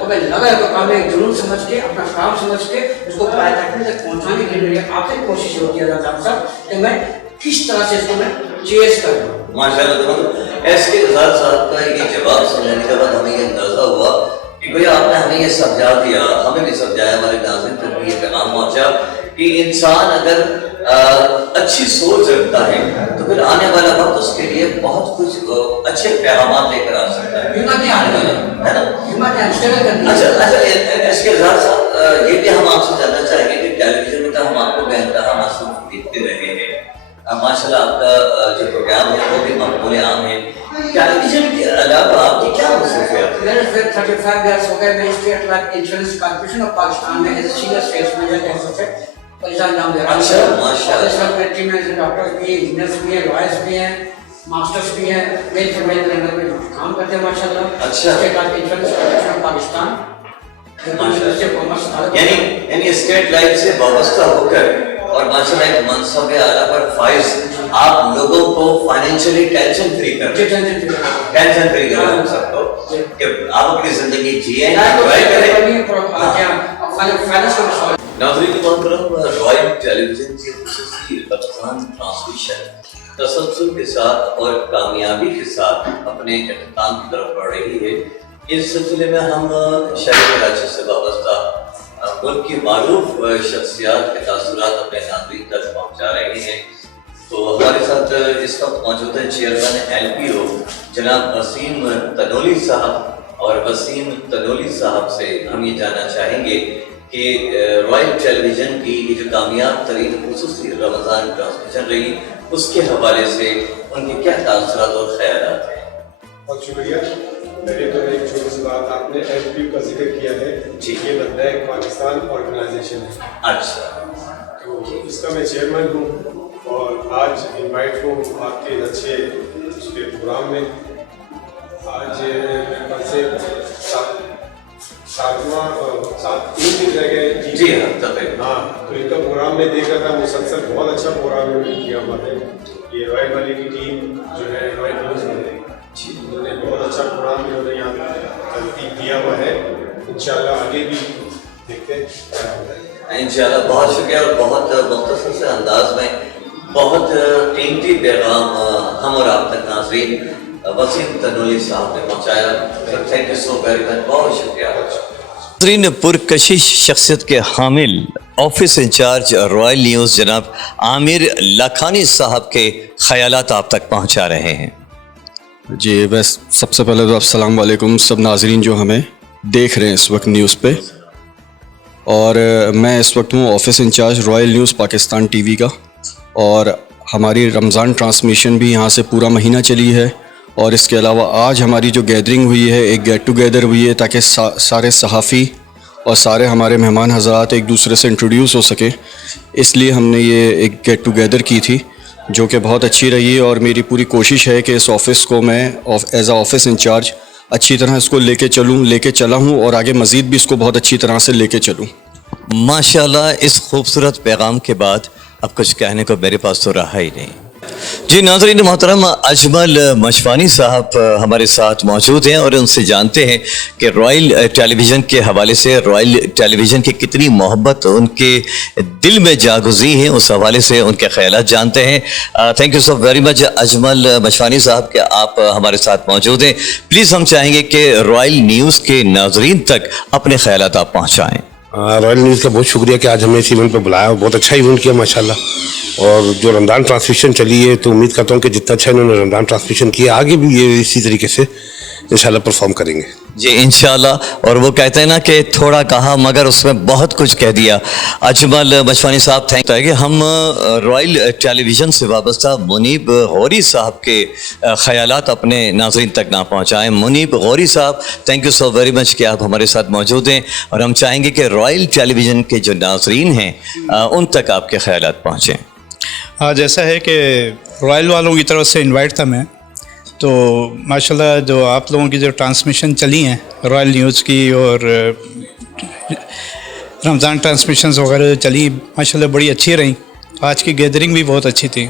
और मैं लगा तो काम में जुनून समझ के अपना काम समझ के उसको पायदारी तक पहुँचाने के लिए आपसे कोशिश होती है साहब कि मैं किस तरह से इसको मैं चेस करूँ। माशाल्लाह, एस के इजहार साहब का ये जवाब सुनने के बाद हमें ये अंदाजा हुआ कि भैया आपने हमें ये समझा दिया, हमें भी समझाया, हमारे नाज़रीन तक भी ये पैगाम पहुंचा कि इंसान अगर अच्छी सोच रखता है तो फिर आने वाला वक्त उसके लिए बहुत कुछ अच्छे पैगाम लेकर आ सकता है। है ना? अच्छा, एस के इजहार साहब, ये भी हम आपसे जानना चाहेंगे कि टेलीविजन में तो हम आपको बेहतर मासूम देखते रहे हैं, माशाल्लाह आपका जो प्रोग्राम है वो भी मकबूल आम है। टेलीविजन के अलावा आपकी क्या मसरूफियत? मेरे फिर 35 इयर्स हो गए। मैं state life insurance corporation of Pakistan में as a senior sales manager कह सकते हैं परिचालन नाम दे रहा हूँ। अच्छा, माशाल्लाह। इस वक्त मेरी टीम में डॉक्टर्स भी हैं, इंजीनियर्स भी हैं, लॉयर्स भी हैं, मास्टर्स भी हैं, मेल फीमेल अंदर में काम करते हैं माशाल्लाह। अच्छा, state life insurance corporation of Pakistan, यानी स्टेट लाइफ से वाबस्ता होकर और माशाल्लाह एक मनसब आला पर फाइज आप लोगों को फाइनेंशियली टेंशन फ्री कर हम सबको कि आप अपनी जिंदगी जिए, एंजॉय करें। नाज़रीन मोहतरम, रॉयल टेलीविजन की खुसूसी रमज़ान ट्रांसमिशन तसल्सल के साथ और कामयाबी के साथ अपने इख्तिताम की तरफ बढ़ रही है। इस सिलसिले में हम शहर कराची से वाबस्ता मुल्क की मारूफ शख्सियात के तासुरात अपने नाज़रीन तक पहुँचा रहे हैं। तो हमारे साथ इस वक्त मौजूद है चेयरमैन LPO जनाब वसीम तनोली साहब, और वसीम तनोली साहब से हम ये जानना चाहेंगे कि रॉयल टेलीविजन की ये जो कामयाब तरीन खुसूसी रमज़ान ट्रांसमिशन रही उसके हवाले से उनके क्या तासुरात और ख्यालात हैं। बहुत शुक्रिया। पहले तो एक छोटी सी बात, आपने LPO का जिक्र किया है जी, ये बंदा एक पाकिस्तान ऑर्गेनाइजेशन है। अच्छा, तो इसका मैं चेयरमैन हूँ और आज इनवाइट हूँ आपके अच्छे उसके प्रोग्राम में। आज मेरे पास से 3 दिन रह गए जी हाँ, तो इनका प्रोग्राम में देख रहा था, मुसलसल बहुत अच्छा प्रोग्राम इन्होंने किया हुआ है। ये रॉयल वाली की टीम जो है रॉयल न्यूज़ में उन्होंने बहुत अच्छा प्रोग्राम इन्होंने यहाँ तरतीब दिया हुआ है। इंशाल्लाह आगे भी देखते हैं इंशाल्लाह। बहुत शुक्रिया और बहुत मुख्तसर से अंदाज में बहुत कीमती पैगाम हम और आप तक नाज़रीन वसीम तनोली साहब ने पहुँचाया। Thank you so very much, बहुत शुक्रिया। नाज़रीन, पुरकशिश शख्सियत के हामिल ऑफिस इंचार्ज रॉयल न्यूज़ जनाब आमिर लखानी साहब के ख्यालात आप तक पहुंचा रहे हैं। जी बस सबसे पहले तो अस्सलाम वालेकुम सब नाजरीन जो हमें देख रहे हैं इस वक्त न्यूज़ पे। और मैं इस वक्त हूँ office in charge Royal News Pakistan TV का, और हमारी रमज़ान ट्रांसमिशन भी यहाँ से पूरा महीना चली है। और इसके अलावा आज हमारी जो गैदरिंग हुई है, एक गेट टुगेदर हुई है ताकि सारे सहाफ़ी और सारे हमारे मेहमान हज़रात एक दूसरे से इंट्रोड्यूस हो सके, इसलिए हमने ये एक गेट टुगेदर की थी जो कि बहुत अच्छी रही। और मेरी पूरी कोशिश है कि इस ऑफ़िस को मैं एज आ ऑफिस इंचार्ज अच्छी तरह इसको लेके चला हूँ और आगे मज़ीद भी इसको बहुत अच्छी तरह से लेके चलूँ। माशाल्लाह, इस खूबसूरत पैगाम के बाद अब कुछ कहने को मेरे पास तो रहा ही नहीं। जी नाज़रीन मोहतरम, अजमल मशवानी साहब हमारे साथ मौजूद हैं और उनसे जानते हैं कि रॉयल टेलीविज़न के हवाले से रॉयल टेलीविज़न की कितनी मोहब्बत उनके दिल में जागुज़ी है, उस हवाले से उनके ख़यालात जानते हैं। Thank you so very much Ajmal Mashwani साहब कि आप हमारे साथ मौजूद हैं। प्लीज़ हम चाहेंगे कि रॉयल न्यूज़ के नाज़रीन तक अपने ख़यालात आप पहुँचाएँ। रॉयल न्यूज़ का बहुत शुक्रिया कि आज हमें इस इवेंट पर बुलाया, बहुत अच्छा इवेंट किया माशाल्लाह। और जो रमज़ान ट्रांसमिशन चली है तो उम्मीद करता हूँ कि जितना अच्छा इन्होंने रमज़ान ट्रांसमिशन किया आगे भी ये इसी तरीके से इंशाल्लाह परफॉर्म करेंगे। जी इंशाल्लाह। और वो कहते हैं ना कि थोड़ा कहा मगर उसमें बहुत कुछ कह दिया। अजमल मशवानी साहब थैंक यू। हम रॉयल टेलीविज़न से वाबस्ता मुनीब गौरी साहब के ख़यालात अपने नाज़रीन तक ना पहुँचाएँ। मुनीब गौरी साहब thank you so very much कि आप हमारे साथ मौजूद हैं और हम चाहेंगे कि रॉयल टेलीविज़न के जो नाज़रीन हैं उन तक आपके ख़यालात पहुँचें। हाँ, जैसा है कि रॉयल वालों की तरफ से इनवाइट था मैं, तो माशाल्लाह जो आप लोगों की जो ट्रांसमिशन चली हैं रॉयल न्यूज़ की और रमज़ान ट्रांसमिशंस वगैरह चली माशाल्लाह बड़ी अच्छी रहीं। आज की गैदरिंग भी बहुत अच्छी थी।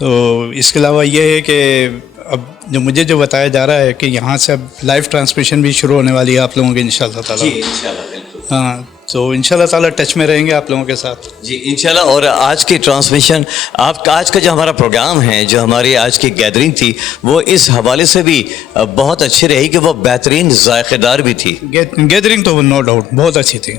तो इसके अलावा ये है कि अब जो मुझे जो बताया जा रहा है कि यहाँ से अब लाइव ट्रांसमिशन भी शुरू होने वाली है आप लोगों की इंशाल्लाह ताला। हाँ, तो इंशाल्लाह ताला टच में रहेंगे आप लोगों के साथ। जी इंशाल्लाह। और आज की ट्रांसमिशन आपका आज का जो हमारा प्रोग्राम है, जो हमारी आज की गैदरिंग थी, वो इस हवाले से भी बहुत अच्छी रही कि वो बेहतरीन जायकेदार भी थी। गैदरिंग तो नो डाउट बहुत अच्छी थी।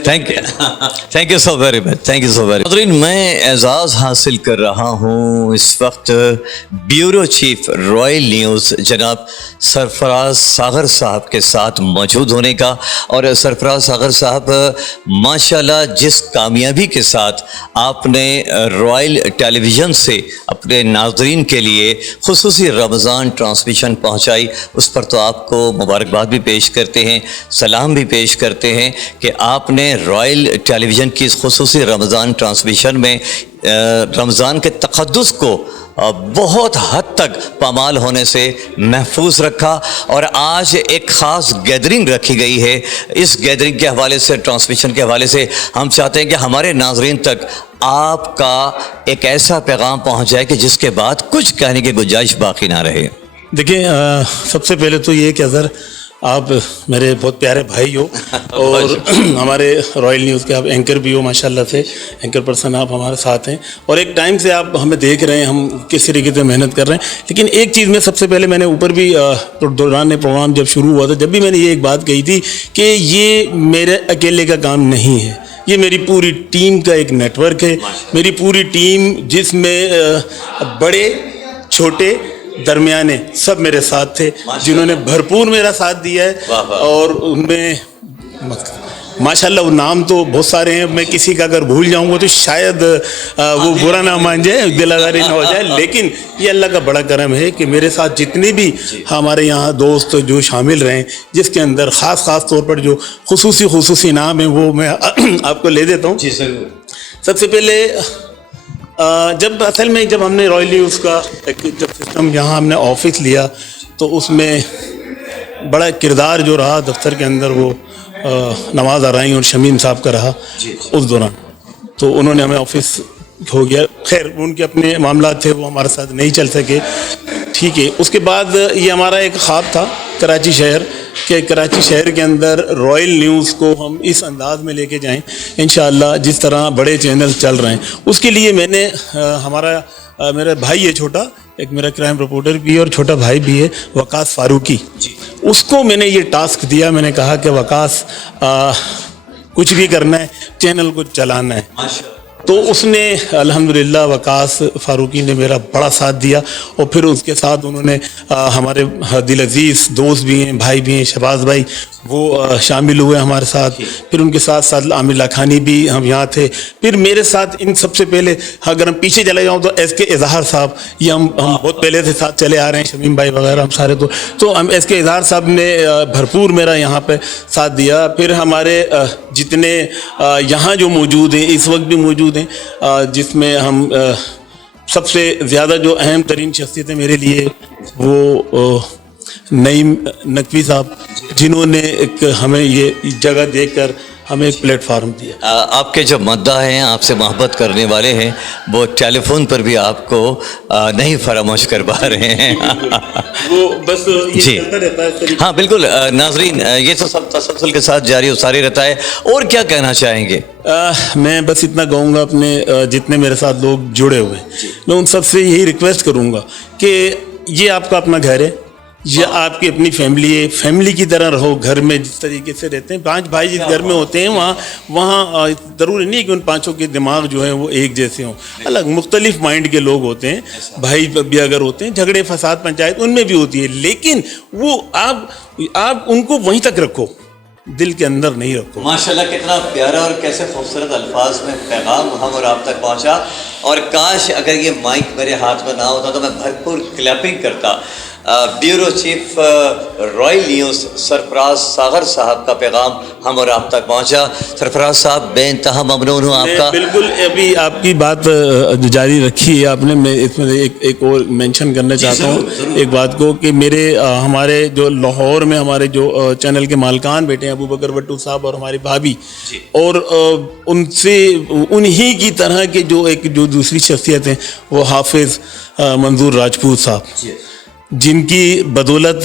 Thank you so very much, thank you so very much. मैं एजाज़ हासिल कर रहा हूँ इस वक्त ब्यूरो चीफ रॉयल न्यूज़ जनाब सरफराज सागर साहब के साथ मौजूद होने का। और सरफराज सागर साहब माशाल्लाह जिस कामयाबी के साथ आपने रॉयल टेलीविज़न से अपने नाज़रीन के लिए खुसूसी रमज़ान ट्रांसमिशन पहुँचाई, उस पर तो आपको मुबारकबाद भी पेश करते हैं, सलाम भी पेश करते हैं कि आपने रॉयल टेलीविज़न की इस खुसूसी रमज़ान ट्रांसमिशन में रमज़ान के तक़द्दुस को बहुत हद तक पामाल होने से महफूज रखा। और आज एक ख़ास गैदरिंग रखी गई है। इस गैदरिंग के हवाले से, ट्रांसमिशन के हवाले से हम चाहते हैं कि हमारे नाज़रीन तक आपका एक ऐसा पैगाम पहुँच जाए कि जिसके बाद कुछ कहने की गुंजाइश बाकी ना रहे। देखिए, सबसे पहले तो ये कि अगर आप मेरे बहुत प्यारे भाई हो और हमारे रॉयल न्यूज़ के आप एंकर भी हो माशाल्लाह से, एंकर पर्सन आप हमारे साथ हैं और एक टाइम से आप हमें देख रहे हैं हम किस तरीके से मेहनत कर रहे हैं। लेकिन एक चीज़ में सबसे पहले मैंने ऊपर भी दौरान प्रोग्राम जब शुरू हुआ था, जब भी मैंने ये एक बात कही थी कि ये मेरे अकेले का काम नहीं है, ये मेरी पूरी टीम का एक नेटवर्क है। मेरी पूरी टीम जिसमें बड़े छोटे दरमियाने सब मेरे साथ थे, जिन्होंने भरपूर मेरा साथ दिया है। और उनमें माशाल्लाह वो नाम तो बहुत सारे हैं, मैं किसी का अगर भूल जाऊंगा तो शायद वो बुरा ना मान जाए, दिलादारी ना हो जाए। लेकिन ये अल्लाह का बड़ा करम है कि मेरे साथ जितने भी हमारे यहाँ दोस्त जो शामिल रहे, जिसके अंदर ख़ास तौर पर जो खुसूसी नाम है वो मैं आपको ले देता हूँ। सबसे पहले जब हमने रॉयल न्यूज़ का जब सिस्टम यहाँ हमने ऑफिस लिया तो उसमें बड़ा किरदार जो रहा दफ्तर के अंदर वो नवाज़ आराई और शमीम साहब का रहा उस दौरान। तो उन्होंने हमें ऑफिस हो गया, खैर उनके अपने मामला थे वो हमारे साथ नहीं चल सके, ठीक है। उसके बाद ये हमारा एक ख्वाब था कराची शहर कि कराची शहर के अंदर रॉयल न्यूज़ को हम इस अंदाज़ में लेके जाएं इंशाअल्लाह जिस तरह बड़े चैनल चल रहे हैं। उसके लिए मैंने मेरा भाई है छोटा, एक मेरा क्राइम रिपोर्टर भी है और छोटा भाई भी है वकास फारूकी, उसको मैंने ये टास्क दिया। मैंने कहा कि वकास कुछ भी करना है, चैनल को चलाना है। तो उसने अल्हम्दुलिल्लाह वकास फ़ारूकी ने मेरा बड़ा साथ दिया और फिर उसके साथ उन्होंने हमारे दिल अजीज़ दोस्त भी हैं, भाई भी हैं, शहबाज भाई वो शामिल हुए हमारे साथ। फिर उनके साथ साथ आमिर लाखानी भी हम यहाँ थे। फिर मेरे साथ इन सबसे पहले अगर हम पीछे चले जाऊँ तो एस के इजहार साहब, ये हम बहुत पहले से साथ चले आ रहे हैं, शमीम भाई वगैरह हम सारे। तो हम एस के इजहार साहब ने भरपूर मेरा यहाँ पे साथ दिया। फिर हमारे जितने यहाँ जो मौजूद हैं, इस वक्त भी मौजूद हैं, जिसमें हम सबसे ज़्यादा जो अहम तरीन शख्सियत है मेरे लिए वो नईम नकवी साहब, जिन्होंने एक हमें ये जगह देकर हमें एक प्लेटफार्म दिया। आपके जो मद्दा हैं, आपसे मोहब्बत करने वाले हैं, वो टेलीफोन पर भी आपको नहीं फरामोश कर पा रहे हैं। वो बस ये जी चलता रहता है। हाँ बिल्कुल नाजरीन, ये तो सब तसलसल के साथ जारी और सारी रहता है। और क्या कहना चाहेंगे? मैं बस इतना कहूँगा, अपने जितने मेरे साथ लोग जुड़े हुए हैं, मैं उन सब से यही रिक्वेस्ट करूँगा कि ये आपका अपना घर है, ये आपकी अपनी फैमिली है, फैमिली की तरह रहो। घर में जिस तरीके से रहते हैं 5 भाई जिस घर में होते हैं, वहाँ ज़रूरी नहीं कि उन 5 के दिमाग जो हैं वो एक जैसे हों, अलग मुख्तलिफ माइंड के लोग होते हैं। भाई भी अगर होते हैं, झगड़े फसाद पंचायत उनमें भी होती है, लेकिन वो आप उनको वहीं तक रखो, दिल के अंदर नहीं रखो। माशाल्लाह कितना प्यारा और कैसे खूबसूरत अल्फाज में पैगाम हम और आप तक पहुंचा। और काश अगर ये माइक मेरे हाथ में ना होता तो मैं भरपूर क्लैपिंग करता। Bureau chief royal news Sarfaraz Sagar साहब का पैगाम हम और आप तक पहुंचा। सरफराज साहब बेइंतहा ममनून हूँ आपका। बिल्कुल, अभी आपकी बात जारी रखी है आपने, मैं इसमें एक और मेंशन करना चाहता हूँ एक बात को कि मेरे हमारे जो लाहौर में हमारे जो चैनल के मालकान बैठे हैं, अबू बकर भट्टू साहब और हमारी भाभी, और उनसे उन्हीं की तरह के जो दूसरी शख्सियत हैं वो हाफिज़ मंजूर राजपूत साहब, जिनकी बदौलत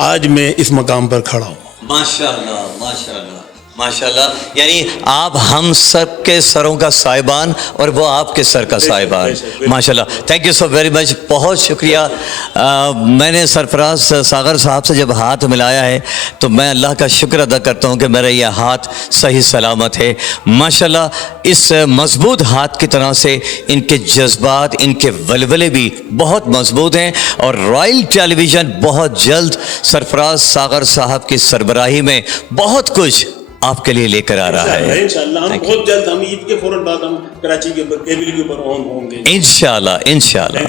आज मैं इस मकाम पर खड़ा हूँ। माशाल्लाह माशाल्लाह माशाल्लाह, यानी आप हम सब के सरों का साहिबान और वो आपके सर का साहिबान। माशाल्लाह, thank you so very much, बहुत शुक्रिया। मैंने सरफराज सागर साहब से जब हाथ मिलाया है तो मैं अल्लाह का शुक्र अदा करता हूँ कि मेरा यह हाथ सही सलामत है। माशाल्लाह, इस मजबूत हाथ की तरह से इनके जज्बात, इनके वलवले भी बहुत मजबूत हैं। और रॉयल टेलीविज़न बहुत जल्द सरफराज सागर साहब की सरबराही में बहुत कुछ आपके लिए लेकर आ रहा है। इंशाअल्लाह हम बहुत जल्द, हम ईद के फौरन बाद हम कराची के केबल के ऊपर ऑन होंगे। इंशाअल्लाह इंशाअल्लाह।